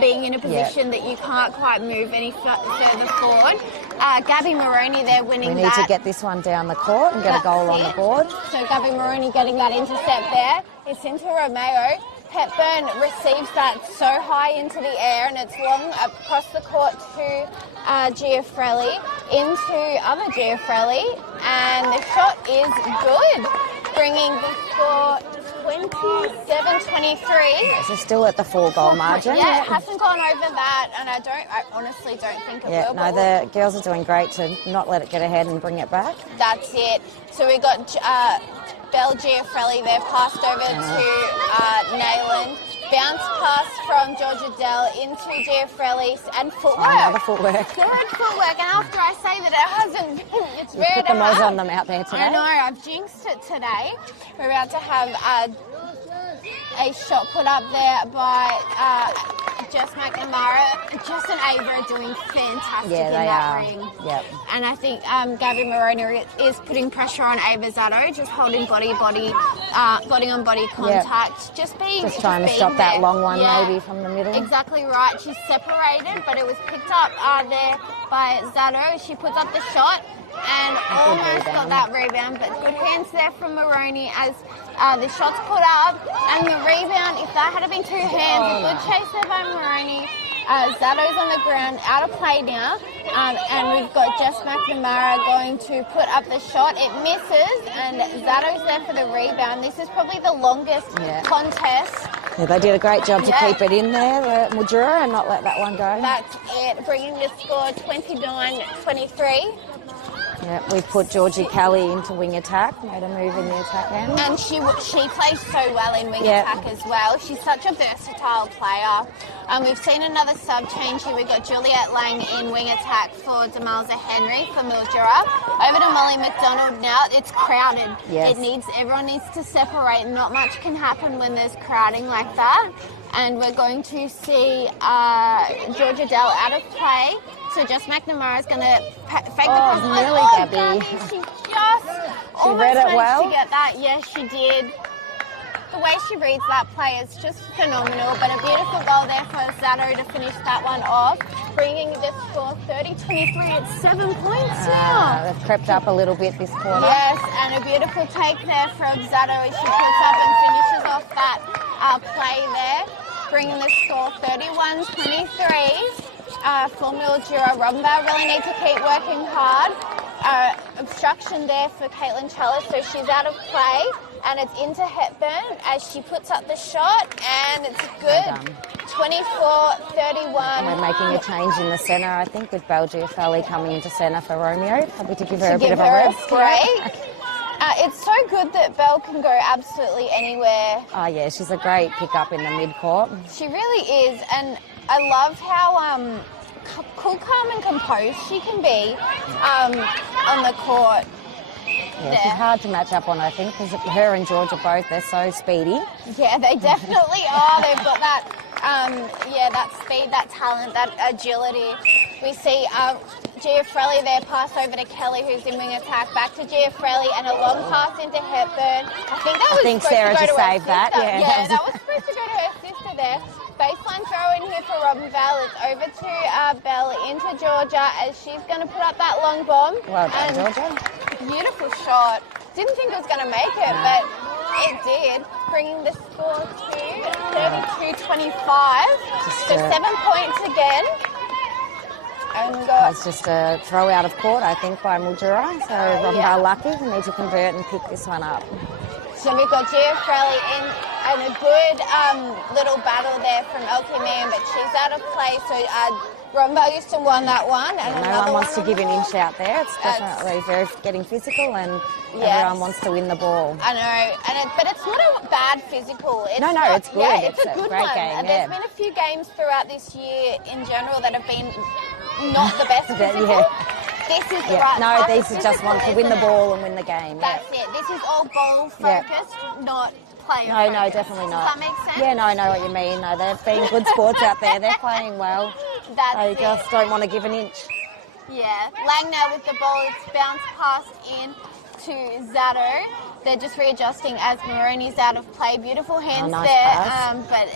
being in a position that you can't quite move any further forward. Gabby Moroney there winning that. We need to get this one down the court and get a goal on the board. So Gabby Moroney getting that intercept there. It's into Romeo. Hepburn receives that so high into the air, and it's long across the court to Giafrelli, into other Giafrelli, and the shot is good, bringing the score 27-23. So still at the 4-goal margin. Yeah, it hasn't gone over that, and I honestly don't think it will. No, the girls are doing great to not let it get ahead and bring it back. That's it. So we got Belle Giafrelli there, passed over to Nayland. Bounce pass from Georgia Dell into Giafrelli, and footwork. Another footwork. Good footwork, and after I say that it hasn't, it's You rare put the moz on them out there today. I know, I've jinxed it today. We're about to have a shot put up there by Jess McNamara. Jess and Ava are doing fantastic in that ring. Yep. And I think Gabby Moroney is putting pressure on Ava Zato, just holding body on body contact. Just trying to stop that long one maybe from the middle. Exactly right. She's separated, but it was picked up there by Zato. She puts up the shot and almost got that rebound, but good hands there from Moroney as the shot's put up, and the rebound, if that had been two hands, a good chase there by Moroney. Zato's on the ground, out of play now, and we've got Jess McNamara going to put up the shot. It misses, and Zato's there for the rebound. This is probably the longest contest. Yeah, they did a great job to keep it in there, Mildura, and not let that one go. That's it, bringing the score 29-23. Yeah, we've put Georgie Kelly into wing attack, made a move in the attack end. And she plays so well in wing attack as well. She's such a versatile player. We've seen another sub change here. We've got Juliet Lang in wing attack for Demalza Henry for Mildura. Over to Molly McDonald now. It's crowded. Yes. Everyone needs to separate. Not much can happen when there's crowding like that. And we're going to see Georgia Dell out of play. So Jess McNamara is going to fake the pass. Nearly, Gabby. She just almost read it managed well. to get that. Yes, she did. The way she reads that play is just phenomenal. But a beautiful goal there for Zato to finish that one off, bringing the score 30-23. It's 7 points now. They've crept up a little bit this quarter. Yes, and a beautiful take there from Zato as she puts up and finishes off that play there, bringing the score 31-23. For Mildura. Robinvale really need to keep working hard. Obstruction there for Caitlin Chalice, so she's out of play, and it's into Hepburn as she puts up the shot, and it's good. 24-31. We're making a change in the centre, I think, with Belgiafali coming into centre for Romeo, probably to give her a bit of a rest. Break. It's so good that Belle can go absolutely anywhere. Oh, yeah, she's a great pick-up in the mid-court. She really is, and I love how cool, calm and composed she can be on the court. Yeah, she's hard to match up on, I think, because her and Georgia both, they're so speedy. Yeah, they definitely are. They've got that Yeah, that speed, that talent, that agility. We see Giafrelli there pass over to Kelly, who's in wing attack, back to Giafrelli, and a long pass into Hepburn. I think Sarah supposed to just go to her saved that. sister. Yeah, That was supposed to go to her sister there. Baseline throw in here for Robinvale. It's over to Belle into Georgia as she's going to put up that long bomb. Well done, Georgia. Beautiful shot. Didn't think it was going to make it, but it did, bringing the score to 32-25. So 7 points again. And it's just a throw out of court, I think, by Mildura. So Robinvale lucky. We need to convert and pick this one up. So we've got Giafrelli in and a good little battle there from Elkie Man, but she's out of play. So Robinvale Euston won that one. And no one wants to give an inch out there. It's definitely very getting physical, and everyone wants to win the ball. I know, but it's not a bad physical. It's good. Yeah, it's a good great one. game. There's been a few games throughout this year in general that have been not the best physical. This is the right type this is just one to win the ball and win the game. That's it. This is all ball focused, not player focused. No, definitely not. Does that make sense? Yeah, no, I know what you mean. No, they've been good sports out there. They're playing well. They just don't want to give an inch. Yeah. Langner with the ball. It's bounced past in to Zato. They're just readjusting as Maroney's out of play. Beautiful hands but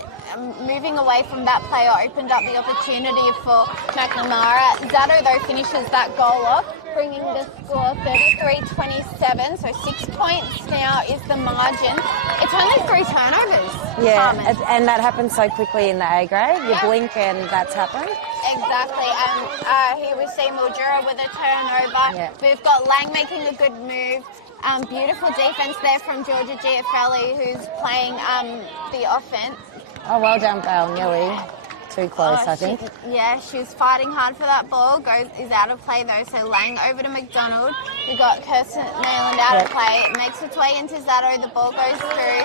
moving away from that player opened up the opportunity for McNamara. Zato, though, finishes that goal off, bringing the score 33-27. So 6 points now is the margin. It's only 3 turnovers. Yeah, and that happens so quickly in the A grade. You blink and that's happened. Exactly, and here we see Mildura with a turnover. Yeah. We've got Lang making a good move. Beautiful defence there from Georgia Giafrelli, who's playing the offence. Oh, well done, Bale. Nearly too close, I think. She was fighting hard for that ball. Is out of play though. So Lang over to McDonald. We've got Kirsten Nayland out of play. It makes its way into Zato. The ball goes through.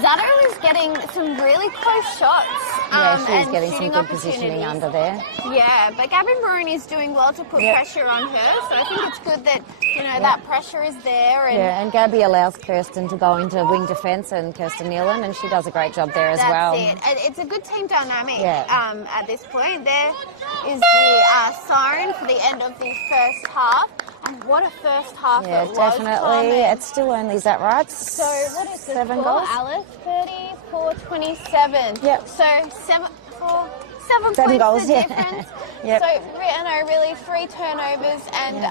Zato is getting some really close shots. She's getting some good positioning under there. Yeah, but Gabby Maroney's doing well to put pressure on her. So I think it's good that that pressure is there. And Gabby allows Kirsten to go into wing defence and Kirsten Nealon, and she does a great job there as well. That's it. It's a good team dynamic. At this point, there is the siren for the end of the first half. And what a first half it was. Definitely. It's still only, is that right? So what is the 7 score, goals? Alice? 34-27. Yep. So 7 points goals, the difference. So really 3 turnovers and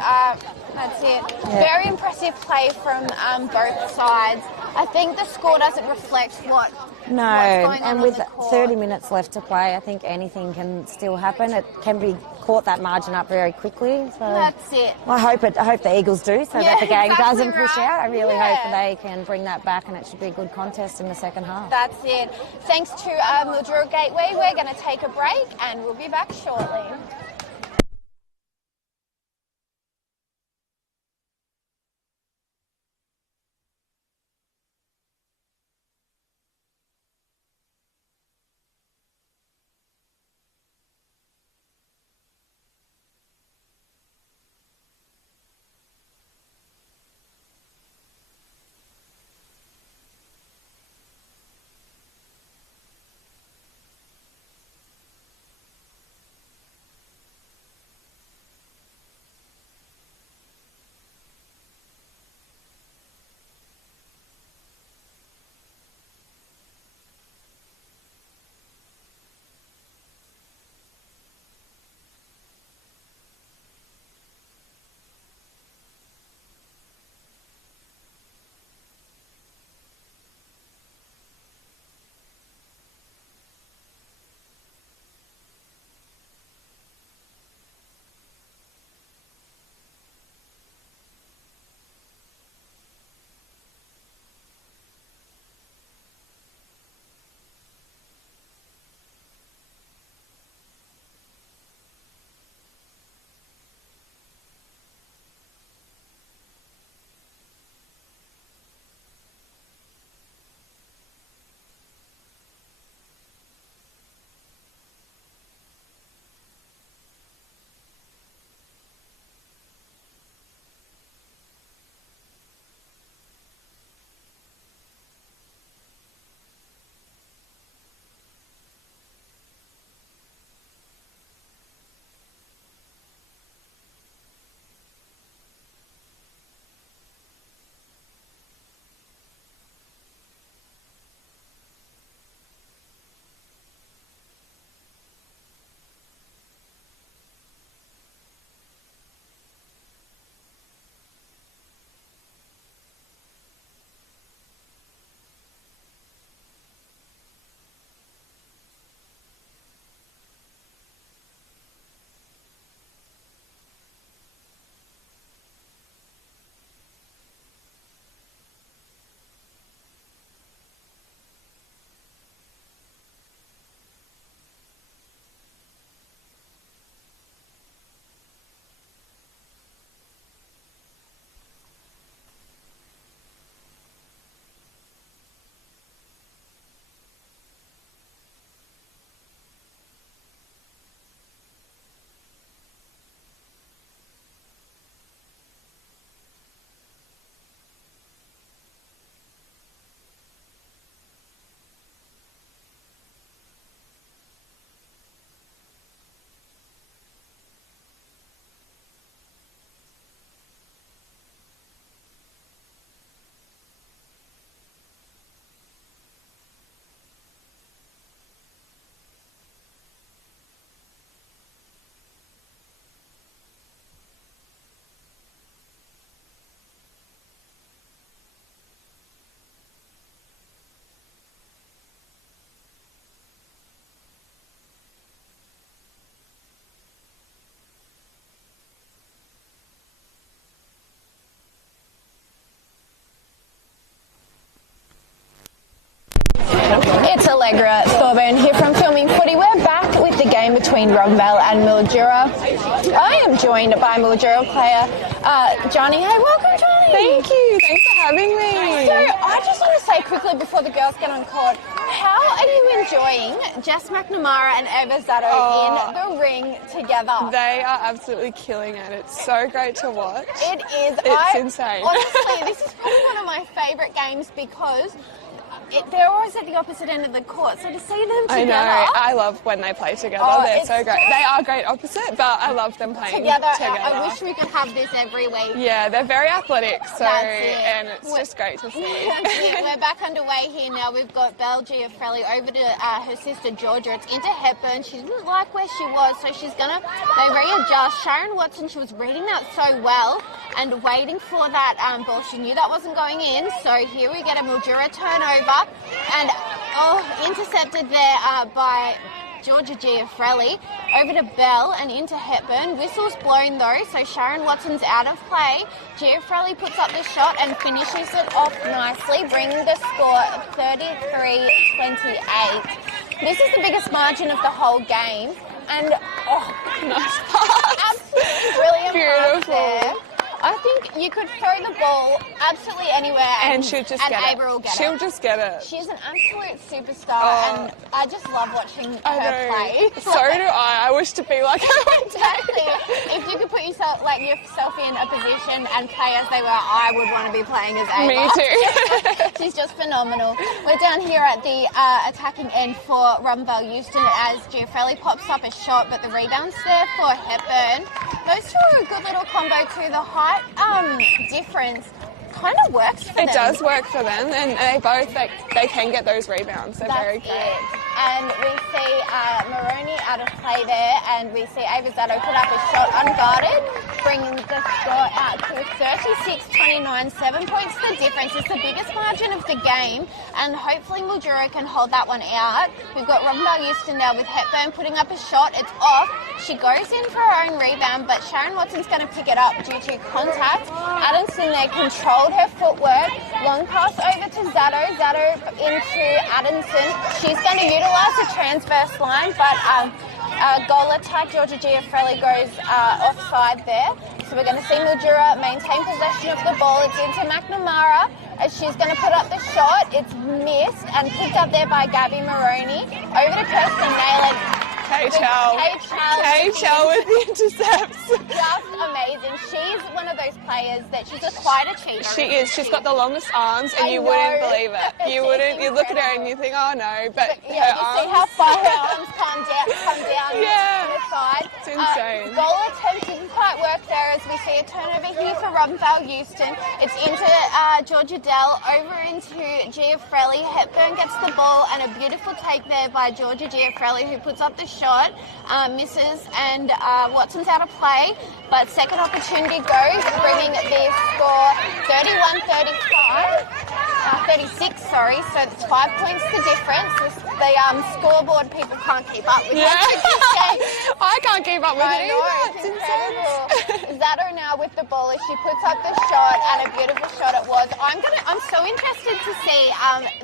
that's it. Very impressive play from both sides. I think the score doesn't reflect what's going on with the court. 30 minutes left to play, I think anything can still happen. It can be caught that margin up very quickly. So that's it. I hope the Eagles do, so that the game doesn't push out. I really hope they can bring that back, and it should be a good contest in the second half. That's it. Thanks to Mildura Gateway, we're going to take a break, and we'll be back shortly. Allegra Thorburn here from Filming Footy. We're back with the game between Robinvale and Mildura. I am joined by Mildura player Johnny. Hey, welcome, Johnny. Thank you. Thanks for having me. So I just want to say quickly before the girls get on court, how are you enjoying Jess McNamara and Eva Zato in the ring together? They are absolutely killing it. It's so great to watch. It is. It's insane. Honestly, this is probably one of my favourite games because they're always at the opposite end of the court, so to see them together... I know. I love when they play together. They're so great. They are great opposite, but I love them playing together. I wish we could have this every week. Yeah, they're very athletic, so and it's just great to see. We're back underway here now. We've got Belle Giafrelli over to her sister Georgia. It's into Hepburn. She didn't like where she was, so she's going to readjust. Sharon Watson, she was reading that so well and waiting for that ball. She knew that wasn't going in, so here we get a Mildura turnover. And intercepted there by Georgia Giafrelli. Over to Bell and into Hepburn. Whistle's blown though, so Sharon Watson's out of play. Giafrelli puts up the shot and finishes it off nicely, bringing the score 33-28. This is the biggest margin of the whole game. And, nice pass. Absolutely brilliant pass Beautiful. there. I think you could throw the ball absolutely anywhere and she'll just get Ava will get it. She'll just get it. She's an absolute superstar and I just love watching her play. So do I. I wish to be like her one day. Exactly. If you could put yourself in a position and play as they were, I would want to be playing as Ava. Me too. She's just phenomenal. We're down here at the attacking end for Robinvale Euston as Giafrelli pops up a shot, but the rebound's there for Hepburn. Those two are a good little combo too. The height difference kind of works for them. It does work for them, and they both they can get those rebounds. They're very great. And we see Maroney out of play there, and we see Ava Zato put up a shot unguarded, bringing the score out to 36-29. 7 points the difference. It's the biggest margin of the game, and hopefully Mildura can hold that one out. We've got Robinvale Euston now with Hepburn putting up a shot. It's off. She goes in for her own rebound, but Sharon Watson's going to pick it up due to contact. Addison there controlled her footwork. Long pass over to Zato. Zato into Addison. She's going to utilise the transverse line, but goal attack. Georgia Giafrelli goes offside there. So we're going to see Mildura maintain possession of the ball. It's into McNamara as she's going to put up the shot. It's missed and picked up there by Gabby Maroney. Over to Kirsten Naylor. K-Chell with the intercepts. Just amazing. She's one of those players that she's quite a cheater. She is. She's got the longest arms, and you wouldn't believe it. You wouldn't. You look at her and you think, oh no, but yeah, her arms. See how far her arms come down Yeah. to the side. It's insane. Goal attempt didn't quite work there as we see a turnover here for Robinvale Euston. It's into Georgia Dell, over into Giafrelli. Hepburn gets the ball and a beautiful take there by Georgia Giafrelli, who puts up the shot, misses, and Watson's out of play. But second opportunity goes, bringing the score 36, sorry. So it's 5 points the difference. The scoreboard people can't keep up with Yeah. it. I can't keep up with it know, either. it's incredible. Zato now with the ball as she puts up the shot, and a beautiful shot it was. I'm so interested to see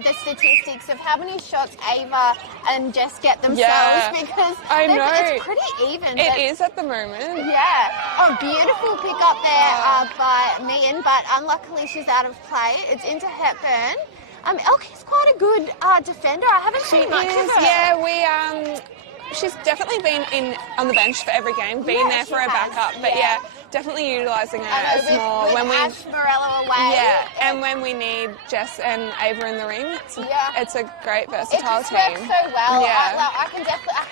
the statistics of how many shots Ava and Jess get themselves because it's pretty even. It is at the moment. Yeah. Oh, beautiful pick up there by Meehan, but unluckily she's out of play. It's into Hepburn. Elke's quite a good defender. I haven't seen much of her. Yeah, she's definitely been on the bench for every game, been there for a backup, but yeah, definitely utilising her as more when we Ash Morello away. Yeah, and when we need Jess and Ava in the ring, it's a great versatile team. It works so well. Yeah. I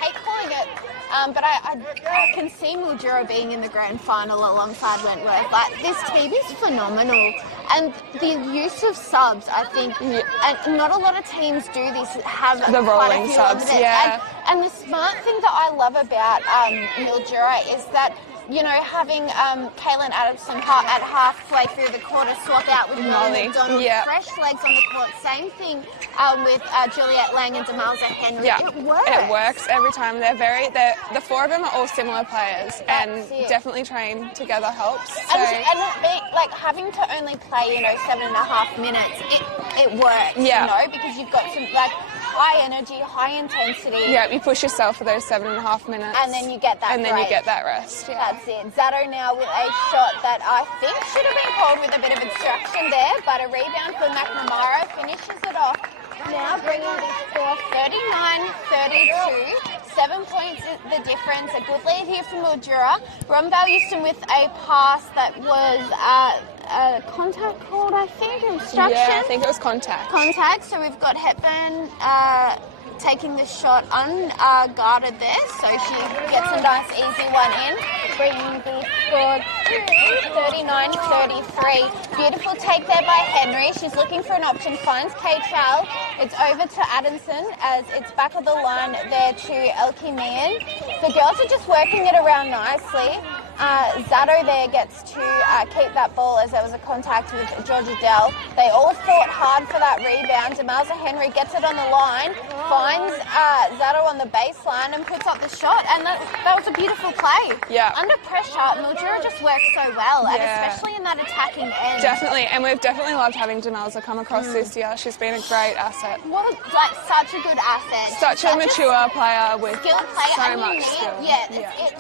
hate calling it, but I can see Mildura being in the grand final alongside Wentworth. Like, this team is phenomenal. And the use of subs, I think, and not a lot of teams do this, have the rolling quite a few subs, of them. yeah. And the smart thing that I love about Mildura is that, you know, having Kaylin Adamson at halfway through the quarter swap out with Molly McDonald, fresh legs on the court. Same thing with Juliette Lang and Demalza Henry. Yeah, it works. It works every time. The four of them are all similar players, and definitely train together helps. So. And having to only play, 7.5 minutes, it works. Yeah. Because you've got some high energy, high intensity. Yeah, you push yourself for those 7.5 minutes. And then you get that And then you get that rest. Yeah. That's it. Zato now with a shot that I think should have been called with a bit of instruction there, but a rebound for McNamara finishes it off. Now bringing the score 39-32. 7 points is the difference. A good lead here from Mildura. Robinvale Euston with a pass that was a contact called, I think, instruction. Yeah, I think it was contact. Contact. So we've got Hepburn taking the shot unguarded there, so she gets a nice easy one in, bringing the score to 39-33. Beautiful take there by Henry. She's looking for an option, finds Kate Chal. It's over to Addison as it's back of the line there to Elkie Meehan. The girls are just working it around nicely. Zato there gets to keep that ball as there was a contact with Georgia Dell. They all fought hard for that rebound. Demelza Henry gets it on the line, finds Zato on the baseline and puts up the shot, and that was a beautiful play. Yeah. Under pressure, Mildura just works so well, and especially in that attacking end. Definitely, and we've definitely loved having Demelza come across this year. She's been a great asset. Such a good asset. Such a mature player with skilled player, so much skill.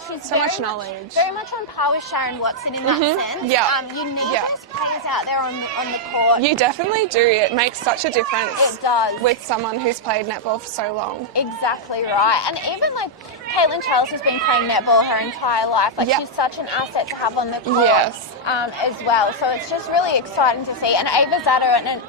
She's so much knowledge. Very much on par with Sharon Watson in that sense. Yeah. You need those players out there on the court. You definitely do. It makes such a difference. It does. With someone who's played netball for so long. Exactly right. And even like Caitlin Charles has been playing netball her entire life. She's such an asset to have on the court as well. So it's just really exciting to see. And Ava Zato and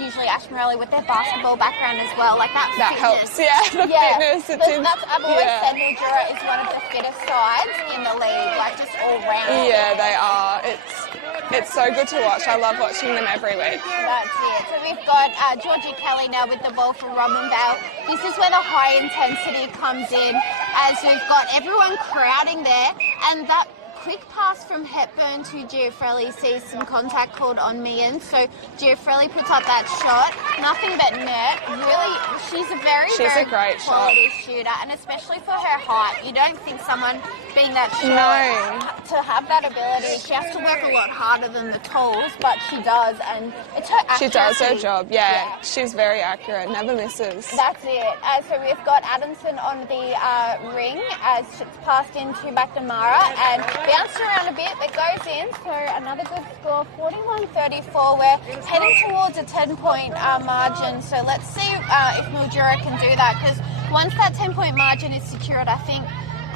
usually Ash Morelli with their basketball background as well. Like that helps. Yeah, the fitness. I've always said Mildura is one of the fittest sides in the league, like just all round. Yeah, they are. It's so good to watch. I love watching them every week. That's it. So we've got Georgie Kelly now with the ball for Robinvale. This is where the high intensity comes in, as we've got everyone crowding there, and that quick pass from Hepburn to Giuffrelli sees some contact called on Meehan, so Giuffrelli puts up that shot. Nothing but net. Really, she's a very great quality shooter, and especially for her height. You don't think someone being that short to have that ability, she has to work a lot harder than the talls, but she does, and it's her accuracy. She does her job, She's very accurate, never misses. That's it. So we've got Addison on the ring as it's passed into McNamara and bounced around a bit, but goes in. So another good score, 41-34. We're heading towards a 10-point margin. So let's see if Mildura can do that, because once that 10-point margin is secured, I think,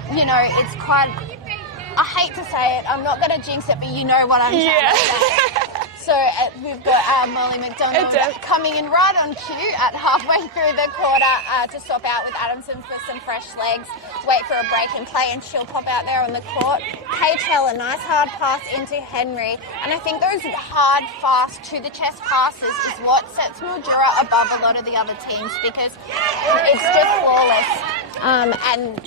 it's quite... I hate to say it, I'm not going to jinx it, but you know what I'm trying to say. So we've got Molly McDonald coming in right on cue at halfway through the quarter to swap out with Adamson for some fresh legs, wait for a break and play, and she'll pop out there on the court. KHL, a nice hard pass into Henry, and I think those hard, fast, to-the-chest passes is what sets Mildura above a lot of the other teams, because it's just flawless and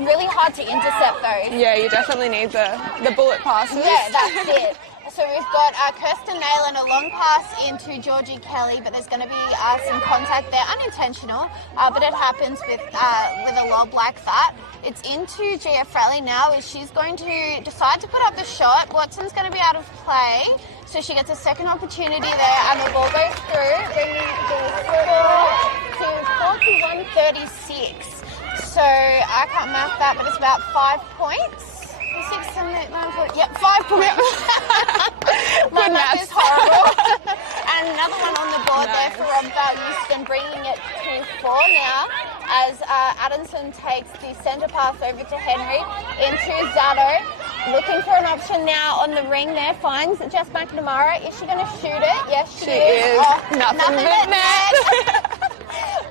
really hard to intercept those. Yeah, you definitely need the bullet passes. Yeah, that's it. So we've got Kirsten Nayland, a long pass into Georgie Kelly, but there's going to be some contact there, unintentional, but it happens with a lob like that. It's into Gia Fraley now, as she's going to decide to put up the shot. Watson's going to be out of play, so she gets a second opportunity there, and the ball goes through, bringing the score to 41-36. So I can't math that, but it's about 5 points. 6, 7, 8, 9, 4. Yep, 5 points. My math is horrible. And another one on the board there for Robinvale Euston, bringing it to 4 now, as Addison takes the centre pass over to Henry into Zato. Looking for an option now on the ring there, finds Jess McNamara. Is she going to shoot it? Yes, she is. Oh, nothing but net.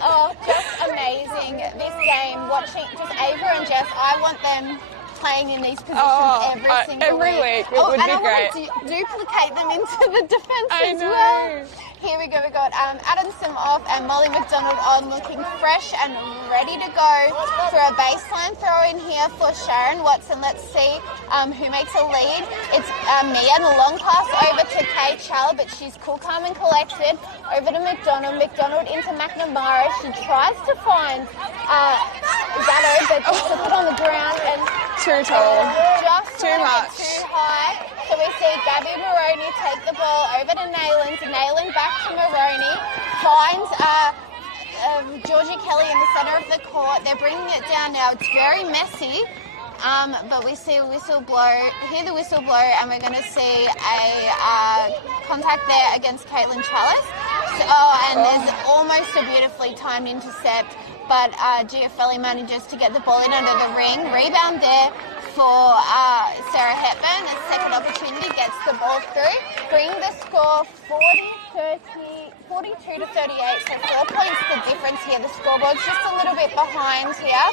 Oh, just amazing. This game, watching just Ava and Jess, I want them playing in these positions every week. It would be great. I want to duplicate them into the defence as well. Here we go. We've got Addison off and Molly McDonald on, looking fresh and ready to go for a baseline throw in here for Sharon Watson. Let's see who makes a lead. It's Mia, and a long pass over to Kate Chal, but she's cool, calm and collected. Over to McDonald. McDonald into McNamara. She tries to find Zato, but just to put on the ground and too tall. Just too much. Too high. So we see Gabby Maroney take the ball over to Nayland. Nayland back to Maroney. Finds Georgia Kelly in the centre of the court. They're bringing it down now. It's very messy, but we see a whistle blow. Hear the whistle blow, and we're going to see a contact there against Caitlin Chalice. And there's almost a beautifully timed intercept, but Giaffelli manages to get the ball in under the ring. Rebound there for Sarah Hepburn. A second opportunity, gets the ball through. Bring the score 42 to 38, so 4 points the difference here. The scoreboard's just a little bit behind here.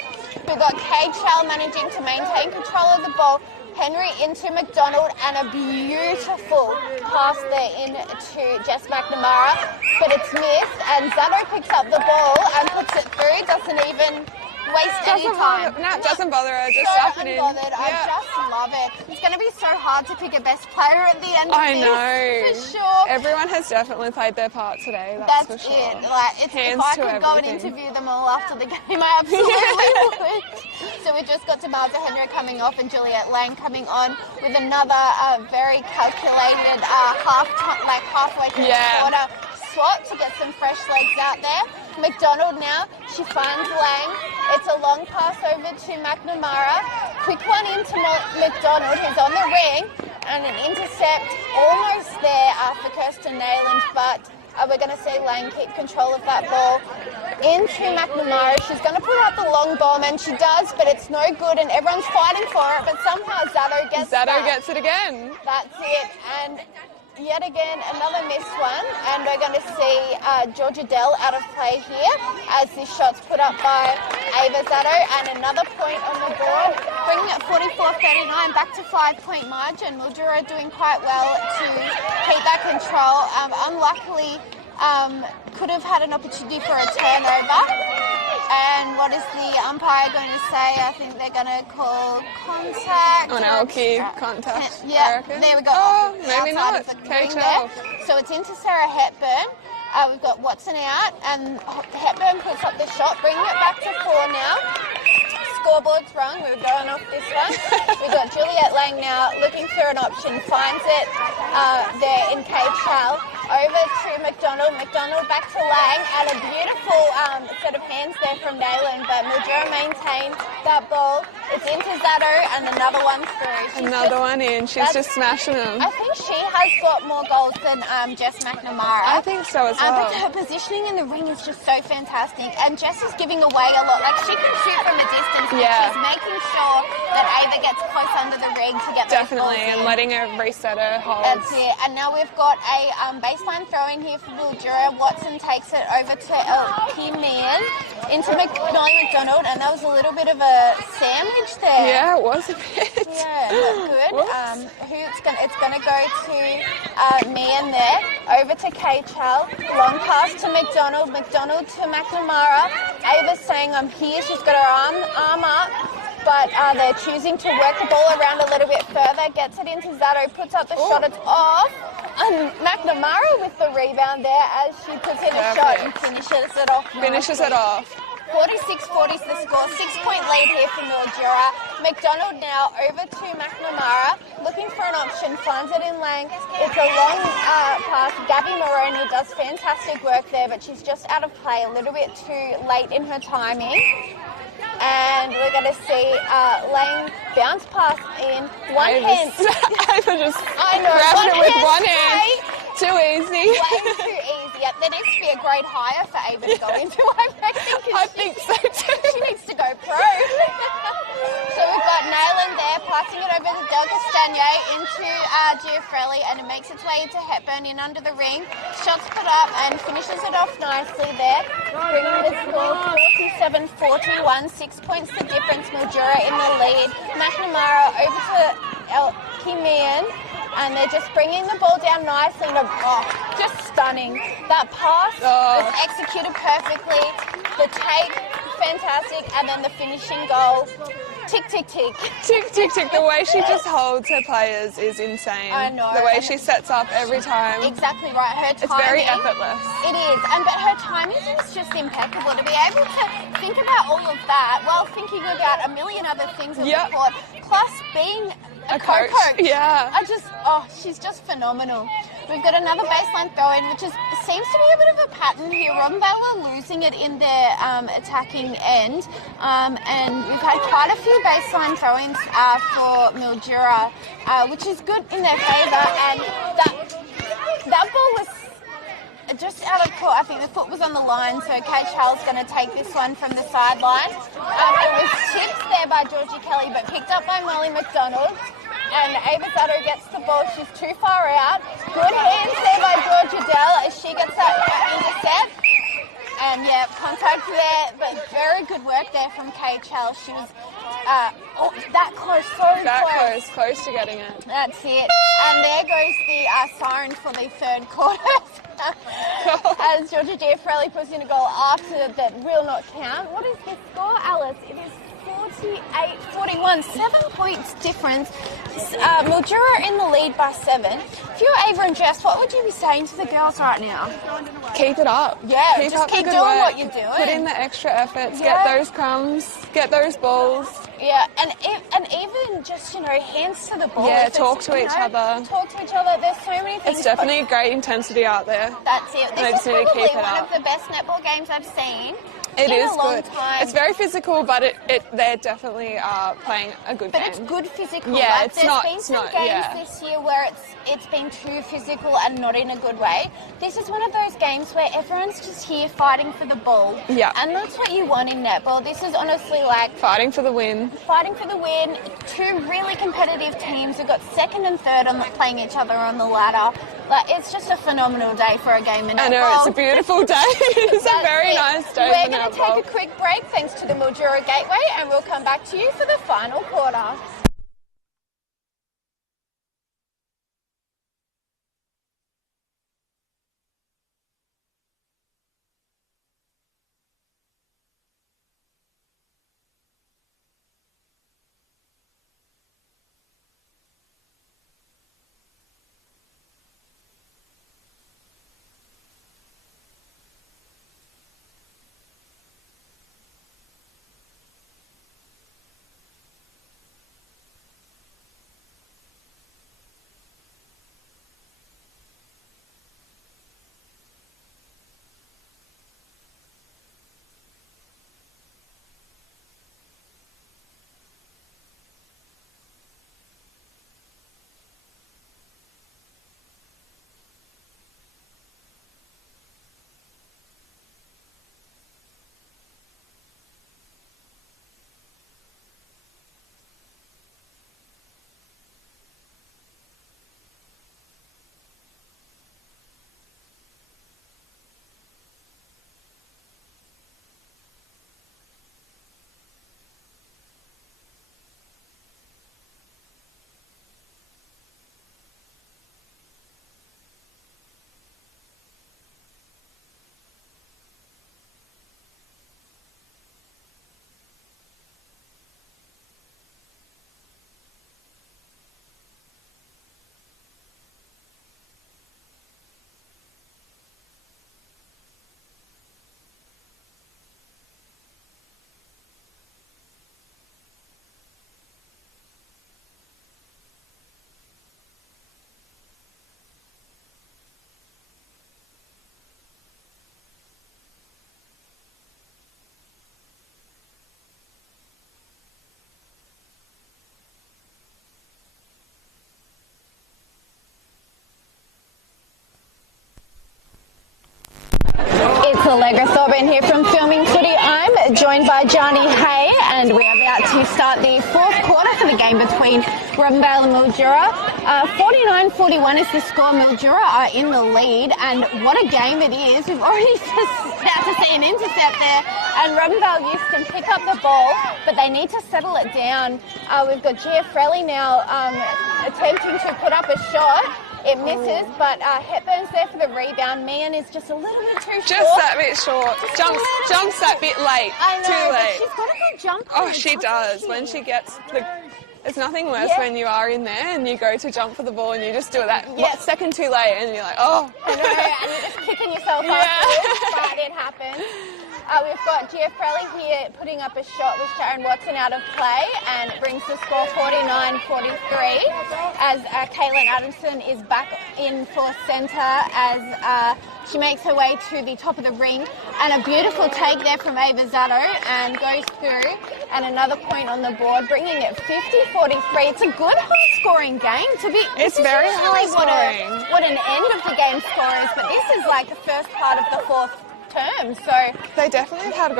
We've got Kate Chell managing to maintain control of the ball. Henry into McDonald, and a beautiful pass there into Jess McNamara, but it's missed, and Zano picks up the ball and puts it through, doesn't even waste any time. No, it doesn't bother her, just so up and in. unbothered. I just love it. It's going to be so hard to pick a best player at the end of I this, know. for sure. Everyone has definitely played their part today, that's for sure. It. Like, if I could go and interview them all after the game, I absolutely would. So we just got to Martha Henry coming off and Juliet Lang coming on with another very calculated halfway through the quarter swat to get some fresh legs out there. McDonald now, she finds Lang. It's a long pass over to McNamara. Quick one into McDonald, who's on the ring, and an intercept almost there for Kirsten Nayland, but we're going to see Lang keep control of that ball into McNamara. She's going to put out the long bomb, and she does, but it's no good, and everyone's fighting for it, but somehow Zato gets it again. That's it, and yet again, another missed one, and we're going to see Georgia Dell out of play here as this shot's put up by Ava Zato, and another point on the board, bringing it 44-39 back to 5-point margin. Mildura doing quite well to keep that control. Unluckily, could have had an opportunity for a turnover. And what is the umpire going to say? I think they're going to call contact. On Elkie, contact. Yeah, there we go. Oh, maybe not. So it's into Sarah Hepburn. We've got Watson out, and Hepburn puts up the shot, bringing it back to 4 now. Scoreboard's wrong. We're going off this one. We've got Juliet Lang now looking for an option, finds it there in Kate Chell. Over to McDonald. McDonald back to Lang, and a beautiful set of hands there from Nayland, but Mildura maintains that ball. It's into Zato, and another one through. Another one in. She's just smashing them. I think she has got more goals than Jess McNamara. I think so as well. But her positioning in the ring is just so fantastic, and Jess is giving away a lot. Like, she can shoot from a distance, but she's making sure that Ava gets close under the ring to get those balls in. And letting her reset her holds. That's it. And now we've got a baseline throw in here for Mildura. Watson takes it over to Elkie Meehan into Molly McDonald, and that was a little bit of a sandwich there. Yeah, it was a bit. Yeah, not good. It's going to go to Meehan there, over to Kay Chell. Long pass to McDonald. McDonald to McNamara. Ava's saying, I'm here. She's got her arm up. But they're choosing to work the ball around a little bit further. Gets it into Zato, puts up the shot, it's off. And McNamara with the rebound there as she puts in a shot and finishes it off. 46-40 is the score. 6-point lead here for Mildura. McDonald now over to McNamara, looking for an option, finds it in Lang. It's a long pass. Gabby Moroney does fantastic work there, but she's just out of play, a little bit too late in her timing. And we're going to see Lang bounce pass in one hand. Ava just grabbed it with one hand. Too easy. Way too easy. Yep, there needs to be a grade higher for Ava to go into. I think so too. She needs to go pro. So we've got Nayland there, passing it over to Del Castagnier into Giaffelli, and it makes its way into Hepburn in under the ring. Shots put up and finishes it off nicely there. Bringing the score 47-41. 6 points the difference. Mildura in the lead. McNamara over to Elkie Meehan. And they're just bringing the ball down nicely. Just stunning. That pass was executed perfectly. The take, fantastic. And then the finishing goal. Tick, tick, tick. Tick, tick, tick. The way she just holds her players is insane. I know. The way she sets up every time. Exactly right. Her timing. It's very effortless. It is. But her timing is just impeccable. To be able to think about all of that while thinking about a million other things on the court, plus being a coach. Yeah. She's just phenomenal. We've got another baseline throw-in, which seems to be a bit of a pattern here. Robinvale are losing it in their attacking end, and we've had quite a few baseline throw-ins for Mildura, which is good in their favour. And that ball was just out of court. I think the foot was on the line, so Kate Charles going to take this one from the sideline. It was tipped there by Georgie Kelly, but picked up by Molly McDonald. And Ava Sutter gets the ball. She's too far out. Good hands there by Georgia Dell as she gets that intercept. And yeah, contact there, but very good work there from Kate Charles. She was that close, close to getting it. That's it. And there goes the siren for the third quarter. As Georgia Giafrelli puts in a goal after that will not count. What is the score, Alice? It is 48-41, 7 points difference. Mildura in the lead by 7. If you're Ava and Jess, what would you be saying to the girls right now? Keep it up. Yeah, just keep doing what you're doing. Put in the extra efforts, get those crumbs, get those balls. Yeah, and even just, hands to the ball. Yeah, talk to each other. Talk to each other. There's so many things. It's definitely great intensity out there. That's it. This is probably one of the best netball games I've seen. It is good. Time. It's very physical, but they're definitely playing a good game. But it's good physical. Yeah, like, there's been some games this year where it's been too physical and not in a good way. This is one of those games where everyone's just here fighting for the ball. Yeah. And that's what you want in netball. This is honestly like fighting for the win. Fighting for the win. Two really competitive teams. We've got second and third playing each other on the ladder. Like, it's just a phenomenal day for a game in netball. I know, it's a beautiful day. It's a very nice day. We're going to take a quick break thanks to the Mildura Gateway, and we'll come back to you for the final quarter. It's Allegra Thorburn here from Filming Footy. I'm joined by Johnny Hay, and we're about to start the fourth quarter for the game between Robinvale and Mildura. 49-41 is the score. Mildura are in the lead, and what a game it is. We've already just about to see an intercept there, and Robinvale Euston pick up the ball, but they need to settle it down. We've got Giafrelli now attempting to put up a shot. It misses, but Hepburn's there for the rebound. Meehan is just a little bit too short. Just that bit short. Jumps that bit late. I know, too late. But she's got a good jump. Oh, she does. When she gets the... It's nothing worse when you are in there and you go to jump for the ball and you just do that second too late and you're like, oh. I know, and you're just kicking yourself afterwards, but it happens. We've got Giafrelli here putting up a shot with Sharon Watson out of play, and it brings the score 49-43 as Caitlin Adamson is back in for centre as she makes her way to the top of the ring, and a beautiful take there from Ava Zato and goes through, and another point on the board, bringing it 50-43. It's a good high-scoring game. It's very high-scoring. What an end of the game score is, but this is like the first part of the fourth term, so they definitely have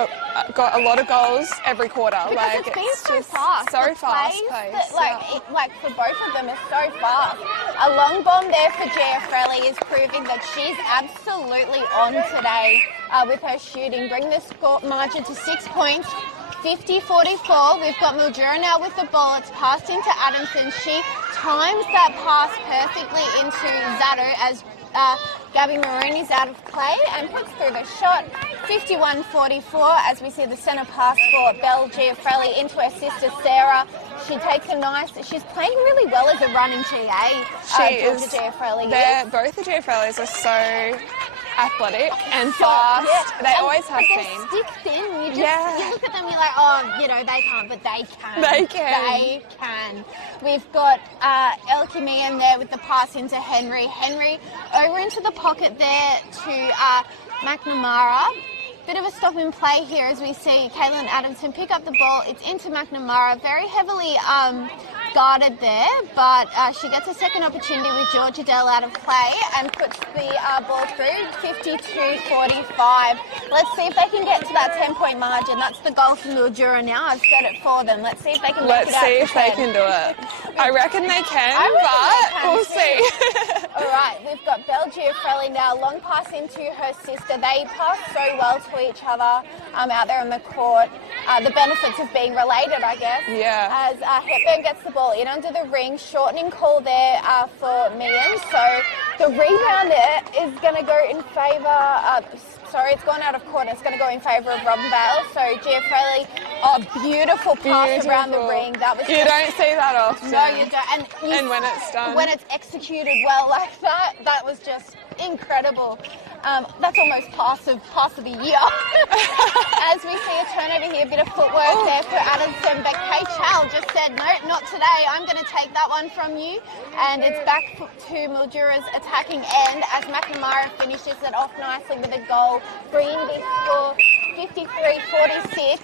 got a lot of goals every quarter. Because it's been so fast. So fast-paced. Like for both of them, it's so fast. A long bomb there for Giafrelli is proving that she's absolutely on today with her shooting. Bring the score margin to 6 points. 50-44. We've got Mildura now with the ball. It's passed into Adamson. She times that pass perfectly into Zato as Gabby Maroon is out of play and puts through the shot. 51-44 as we see the centre pass for Belle Giafrelli into her sister Sarah. She takes she's playing really well as a running GA. Georgia Giafrelli. Both the Giafrellis are so athletic and fast. Yeah. They always have been. They're stick thin. You look at them, you're like, oh, they can't, but they can. They can. They can. We've got Elke Meehan there with the pass into Henry. Henry over into the pocket there to McNamara. Bit of a stop in play here as we see Caitlin Adamson pick up the ball. It's into McNamara, very heavily guarded there, but she gets a second opportunity with Georgia Dell out of play and puts the ball through 52-45. Let's see if they can get to that 10-point margin. That's the goal for Mildura now. I've set it for them. Let's see if they can make it out. Let's see if they can do it. I reckon they can, but we'll see. All right, we've got Belle Giafrelli now. Long pass into her sister. They pass so well to each other out there on the court. The benefits of being related, I guess. Yeah. As Hepburn gets the ball in under the ring, shortening call there for Meehan. So the rebound there is going to go in favour. It's gone out of court. It's going to go in favour of Robinvale. So Giafrelli, beautiful pass around the ring. That was you don't see that often. No, you don't. And when it's done, when it's executed well like that, that was just incredible. That's almost pass of the year. As we see a turnover here, a bit of footwork there for Addison, but Kay Chal just said, no, not today. I'm going to take that one from you. And it's back to Mildura's attacking end as McNamara finishes it off nicely with a goal, bringing this score 53-46.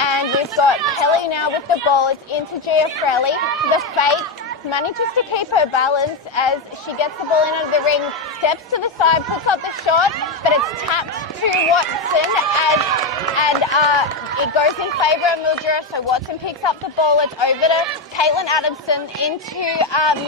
And we've got Kelly now with the ball. It's into Giafrelli. The fake manages to keep her balance as she gets the ball into the ring, steps to the side, puts up the shot, but it's tapped to Watson and it goes in favour of Mildura. So Watson picks up the ball. It's over to Caitlin Adamson into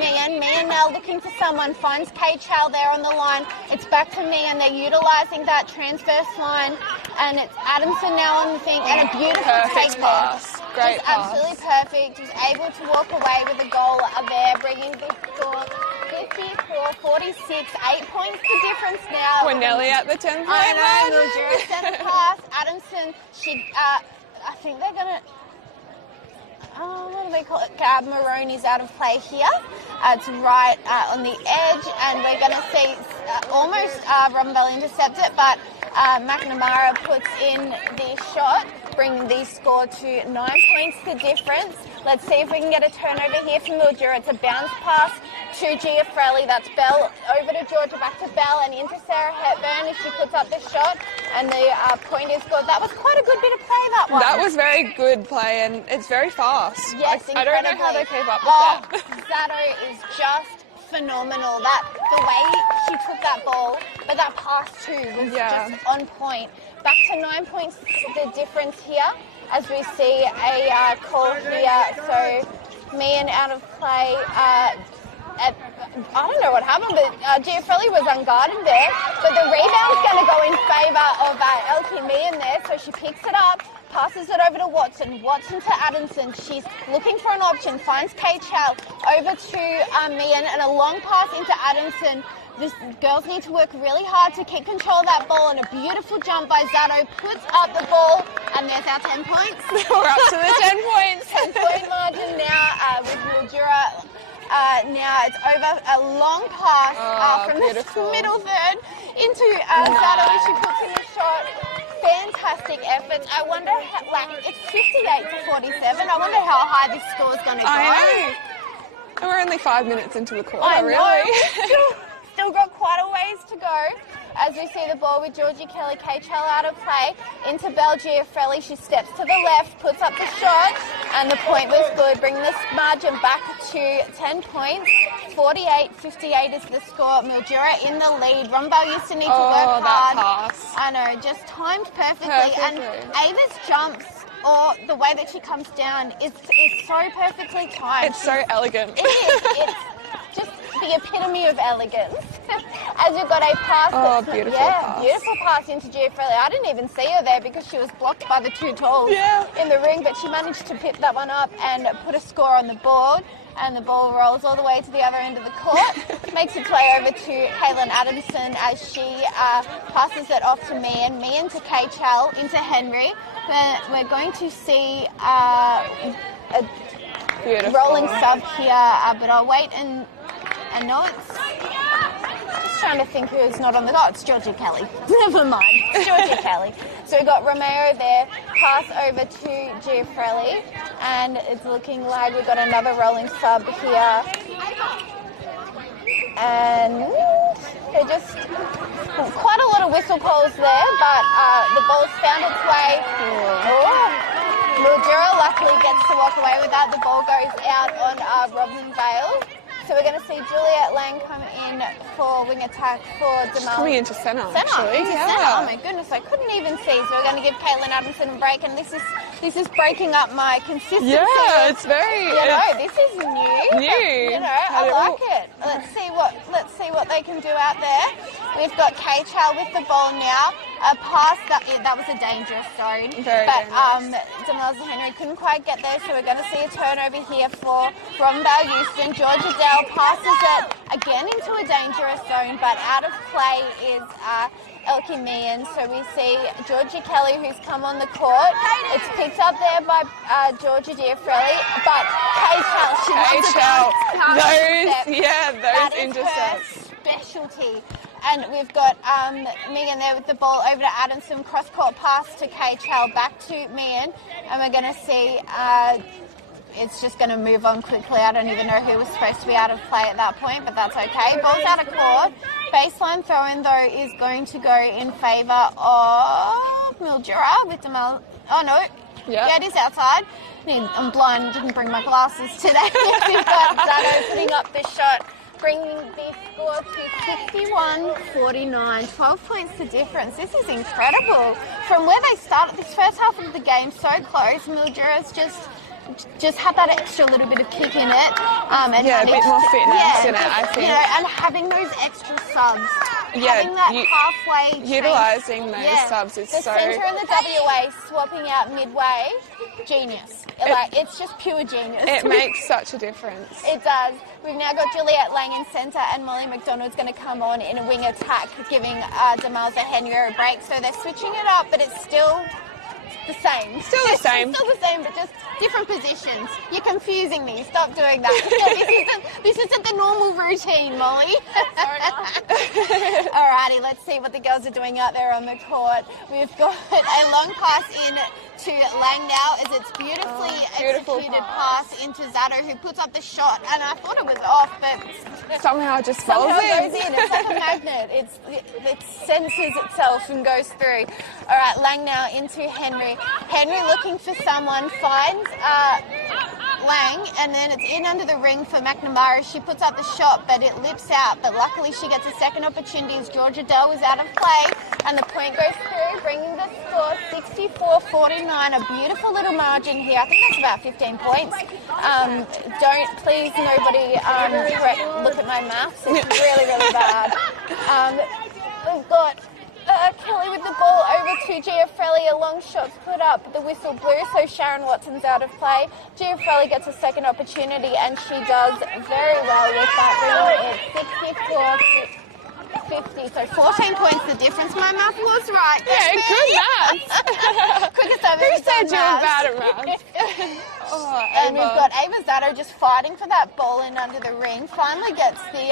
Meehan. Meehan now looking for someone, finds Kay Chal there on the line. It's back to Meehan. They're utilising that transverse line, and it's Adamson now on the thing, and a beautiful take pass. there. Great Just pass. absolutely perfect. Was able to walk away with a goal there, bringing the score 54-46. 8 points the difference now. We're nearly at the 10-point I know, line. Mildura sent a pass. Adamson, I think they're going to... what do they call it? Gab Maroon is out of play here. It's right on the edge, and we're going to see almost Robinvale intercept it, but McNamara puts in the shot, bringing the score to 9 points the difference. Let's see if we can get a turnover here from Mildura. It's a bounce pass to Giafrelli. That's Belle over to Georgia, back to Belle, and into Sarah Hepburn as she puts up the shot, and the point is good. That was quite a good bit of play, that one. That was very good play, and it's very fast. Yes, I don't know how they keep up with that. Zato is just phenomenal. The way she took that ball, but that pass too was just on point. Back to 9 points the difference here as we see a call here. So Meehan out of play. I don't know what happened, but Giafrelli was unguarded there. But the rebound's going to go in favour of Elke Meehan there. So she picks it up, passes it over to Watson. Watson to Adamson. She's looking for an option, finds Kay Chal over to Meehan, and a long pass into Adamson. These girls need to work really hard to keep control of that ball, and a beautiful jump by Zato puts up the ball, and there's our 10 points. We're up to the 10 points. 10-point margin now with Mildura. Now it's over a long pass from the middle third into Zato as she puts in the shot. fantastic efforts. I wonder, it's 58-47. I wonder how high this score is going to go. I know. And we're only 5 minutes into the quarter, I know. really. Still got quite a ways to go. As we see the ball with Georgie Kelly, K-Chell out of play, into Belgiafrelli. She steps to the left, puts up the shot, and the point was good, bringing this margin back to 10 points. 48-58 is the score. Mildura in the lead. Robinvale used to need to work hard. That pass. I know, just timed perfectly. And Ava's jumps, or the way that she comes down, is so perfectly timed. It's so elegant. It is. It's just the epitome of elegance. As you've got a pass. Beautiful pass. Beautiful pass into Giuffrelli. I didn't even see her there because she was blocked by the two talls in the ring, but she managed to pip that one up and put a score on the board. And the ball rolls all the way to the other end of the court. Makes its way over to Kaylin Adamson as she passes it off to Meehan. Meehan to K-Chell, into Henry. We're going to see a rolling sub here, but I'll wait and I know it's... Just trying to think who's not on the... Oh, it's Georgie Kelly. Never mind. It's Georgie Kelly. So we've got Romero there, pass over to Giuffrelli, and it's looking like we've got another rolling sub here. And they're just quite a lot of whistle calls there, but the ball's found its way. Mildura luckily gets to walk away with that. The ball goes out on Robinvale. So we're going to see Juliet Lang come in for wing attack for Demal. Coming into centre, actually. Centre. Oh my goodness, I couldn't even see. So we're going to give Caitlin Adamson a break, and this is breaking up my consistency. Yeah, it's very. This is new. New. I like it. Let's see what they can do out there. We've got K-Chell with the ball now. A pass that was a dangerous zone. Very dangerous. Demelza Henry couldn't quite get there, so we're going to see a turnover here for Robinvale Euston. Georgia Dell passes it again into a dangerous zone, but out of play is Elkie Meehan. So we see Georgia Kelly, who's come on the court. It's picked up there by Georgia Giuffrelli, but K-Chell, she wants those intercepts. Specialty. And we've got Meehan there with the ball over to Adamson. Cross-court pass to K-Chell, back to Meehan. And we're going to see it's just going to move on quickly. I don't even know who was supposed to be out of play at that point, but that's okay. Ball's out of court. Baseline throw-in, though, is going to go in favour of Mildura with the Oh, no. Yeah, it is outside. I'm blind, didn't bring my glasses today. We've got Zano putting up the shot, bringing the score to 61-49. 12 points the difference. This is incredible. From where they started this first half of the game, so close, Mildura's just had that extra little bit of kick in it. And a bit more fitness in it, I think. And having those extra subs. Having that halfway utilising those subs is the so... The centre and the WA swapping out midway, genius. It's just pure genius. It makes such a difference. It does. We've now got Juliet Lang in centre, and Molly McDonald's going to come on in a wing attack, giving Demalza Henry a break. So they're switching it up, but it's still the same. Still the same, but just different positions. You're confusing me. Stop doing that. This isn't the normal routine, Molly. Alrighty, let's see what the girls are doing out there on the court. We've got a long pass in to Lang now, as it's beautifully executed pass into Zato, who puts up the shot, and I thought it was off, but somehow it just falls in. Goes in. It's like a magnet. It senses itself and goes through. All right, Lang now into Henry. Henry looking for someone, finds Lang, and then it's in under the ring for McNamara. She puts up the shot, but it lips out. But luckily she gets a second opportunity as Georgia Dell is out of play, and the point goes through, bringing the score 64-49. A beautiful little margin here. I think that's about 15 points. Please nobody look at my maths. It's really, really bad. We've got Kelly with the ball over to Giuffrelli. A long shot's put up. The whistle blew, so Sharon Watson's out of play. Giuffrelli gets a second opportunity, and she does very well with that, bringing it 50. So 14 points the difference. My math was right. Yeah, good maths. Quickest I've Who ever said done you were maths. bad at maths? Oh, And we've Ava. got Ava Zato just fighting for that ball in under the ring. Finally gets the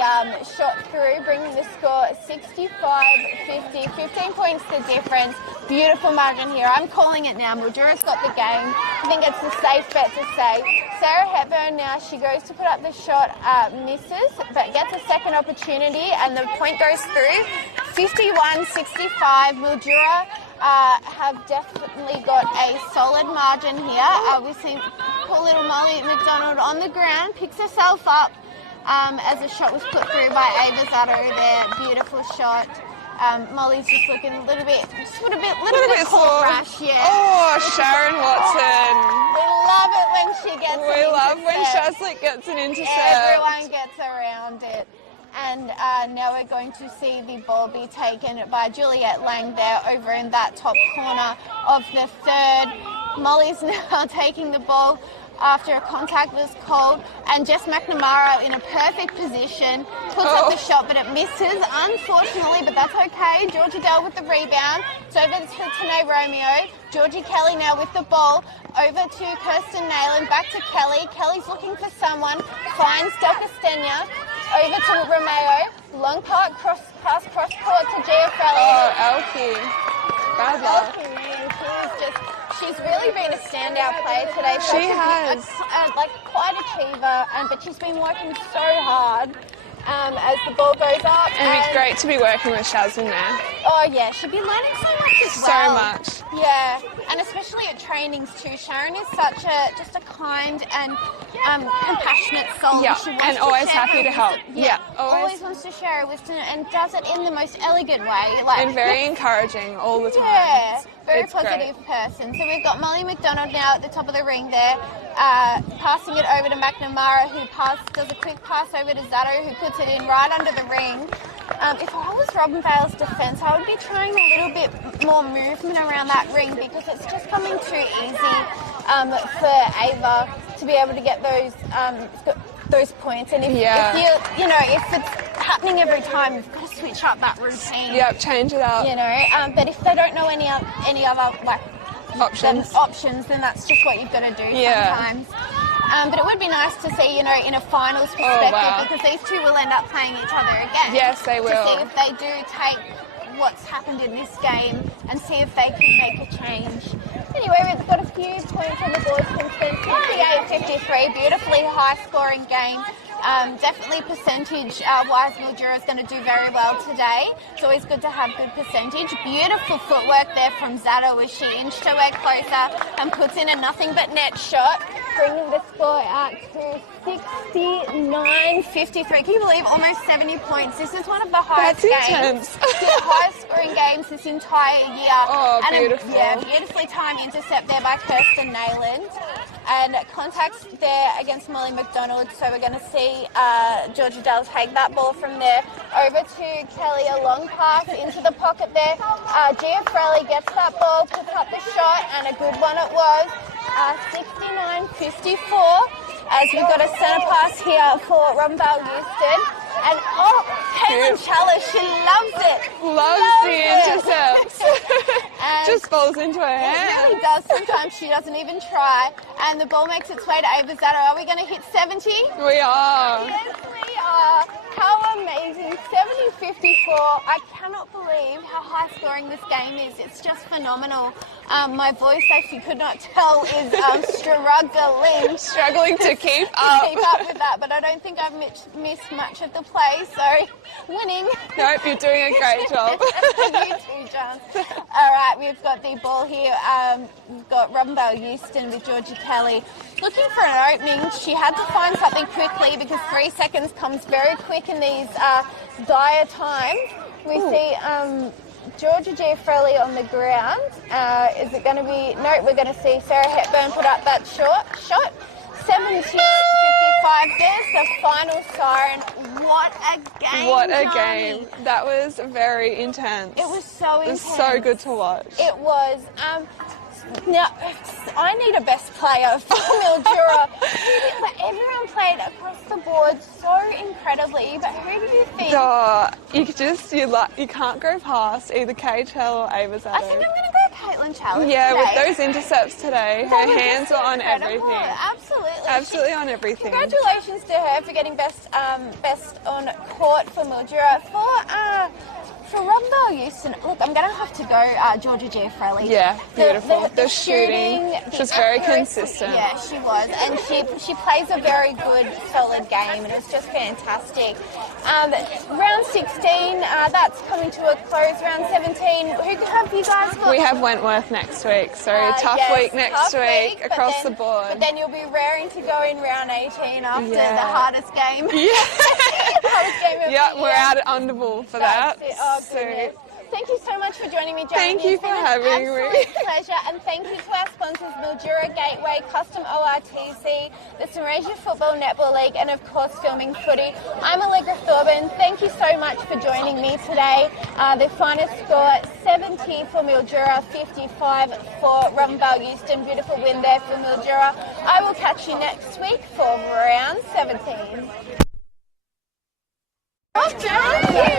shot through, bringing the score 65-50. 15 points the difference. Beautiful margin here. I'm calling it now. Mildura's got the game. I think it's a safe bet to say. Sarah Hepburn now, she goes to put up the shot, misses, but gets a second opportunity, and the point goes through. 51-65. Mildura have definitely got a solid margin here. We've seen poor little Molly McDonald on the ground, picks herself up as a shot was put through by Ava Zato there. Beautiful shot. Molly's just looking a little bit Little bit cold sore. rash, yeah. Oh, Sharon Watson. We love it when she gets an We love when intercept. Shazlick gets an intercept. Everyone gets around it. And now we're going to see the ball be taken by Juliet Lang there over in that top corner of the third. Molly's now taking the ball after a contact was called, and Jess McNamara in a perfect position puts up the shot, but it misses, unfortunately, but that's okay. Georgie Dell with the rebound. It's over to Tanae Romeo. Georgie Kelly now with the ball. Over to Kirsten Nayland, back to Kelly. Kelly's looking for someone, finds Del Castagna. Over to Romeo. Long part, pass cross court to Giafrelli. Oh, Elkie. Bad luck. She's really been a standout player today. She has. Quite achiever, but she's been working so hard as the ball goes up. And it's great to be working with Shaz in there. Oh yeah, she'll be learning so much as So well. much. Yeah, and especially at trainings too. Sharon is such a kind and compassionate soul. Yeah, She wants and to always share happy her to help. wisdom. Yeah, always wants to share her wisdom and does it in the most elegant way. And very encouraging all the time. Yeah, very It's great. positive person. So we've got Molly McDonald now at the top of the ring there, passing it over to McNamara, who does a quick pass over to Zato, who puts it in right under the ring. If I was Robinvale's defence, I would be trying a little bit more movement around that ring because it's just coming too easy for Ava to be able to get those points. And if it's happening every time, you've got to switch up that routine. Yep, change it up. But if they don't know any other Options. then that's just what you've got to do Yeah. sometimes. But it would be nice to see, in a finals perspective, wow. because these two will end up playing each other again. Yes, they To will. see if they do take what's happened in this game and see if they can make a change. Anyway, we've got a few points on the board since then. 58-53, beautifully high-scoring game. Definitely percentage-wise, Mildura is going to do very well today. It's always good to have good percentage. Beautiful footwork there from Zato as she inched her way closer and puts in a nothing-but-net shot, bringing the score out to 69-53. Can you believe almost 70 points? This is one of the highest That's intense. highest scoring games this entire year. Oh, and beautiful. Beautifully timed intercept there by Kirsten Nayland. And contacts there against Molly McDonald. So we're going to see Georgia Dell take that ball from there over to Kelly. A long pass into the pocket there. Giafrelli gets that ball, puts up the shot, and a good one it was. 69-54. As we've got a centre pass here for Robinvale Euston. And Caitlin Chalice, she loves it. Loves the intercepts. And Just falls into her it hand. really does. Sometimes she doesn't even try. And the ball makes its way to Ava Zato. Are we going to hit 70? We are. Yes, we are. How amazing. 70-54. I cannot believe how high scoring this game is. It's just phenomenal. My voice, as you could not tell, is struggling. Struggling to keep up. Keep up with that, but I don't think I've missed much of the play, so winning. Nope, you're doing a great job. You too, John. All right, we've got the ball here. We've got Robinvale Euston with Georgie Kelly looking for an opening. She had to find something quickly because 3 seconds comes very quick in these dire times. We see Georgia Giafrelli on the ground. Is it going to be... No, we're going to see Sarah Hepburn put up that shot. 70-55. There's the final siren. What a game, What a Johnny. game. That was very intense. It was so It was intense. so good to watch. It was. Now, I need a best player for Mildura. Everyone played across the board so incredibly, but who do you think? Oh, you can't go past either KHL or Ava's I think I'm going to go Caitlin Challenge Yeah, today. with those intercepts today, her hands were on Incredible. everything. Absolutely. Absolutely on everything. Congratulations to her for getting best on court for Mildura. For Robinvale Euston, look, I'm going to have to go Georgia Giafrelli. Yeah, beautiful. The shooting, the she was very accuracy. consistent. Yeah, she was. And she plays a very good, solid game, and it's just fantastic. Round 16, that's coming to a close. Round 17, who have you guys got? We have Wentworth next week, so tough week next week across the board. But then you'll be raring to go in round 18 after the hardest game. Yeah. The hardest game of Yeah, the we're year. out at Underwool for that. That's it. Oh, So goodness. Thank you so much for joining me, Jamie. Thank you It's been for an having me. absolute pleasure. And thank you to our sponsors, Mildura Gateway, Custom ORTC, the Sunraysia Football Netball League, and of course, Filming Footy. I'm Allegra Thorburn. Thank you so much for joining me today. The finest score, 70 for Mildura, 55 for Robinvale Euston. Beautiful win there for Mildura. I will catch you next week for round 17. Well done.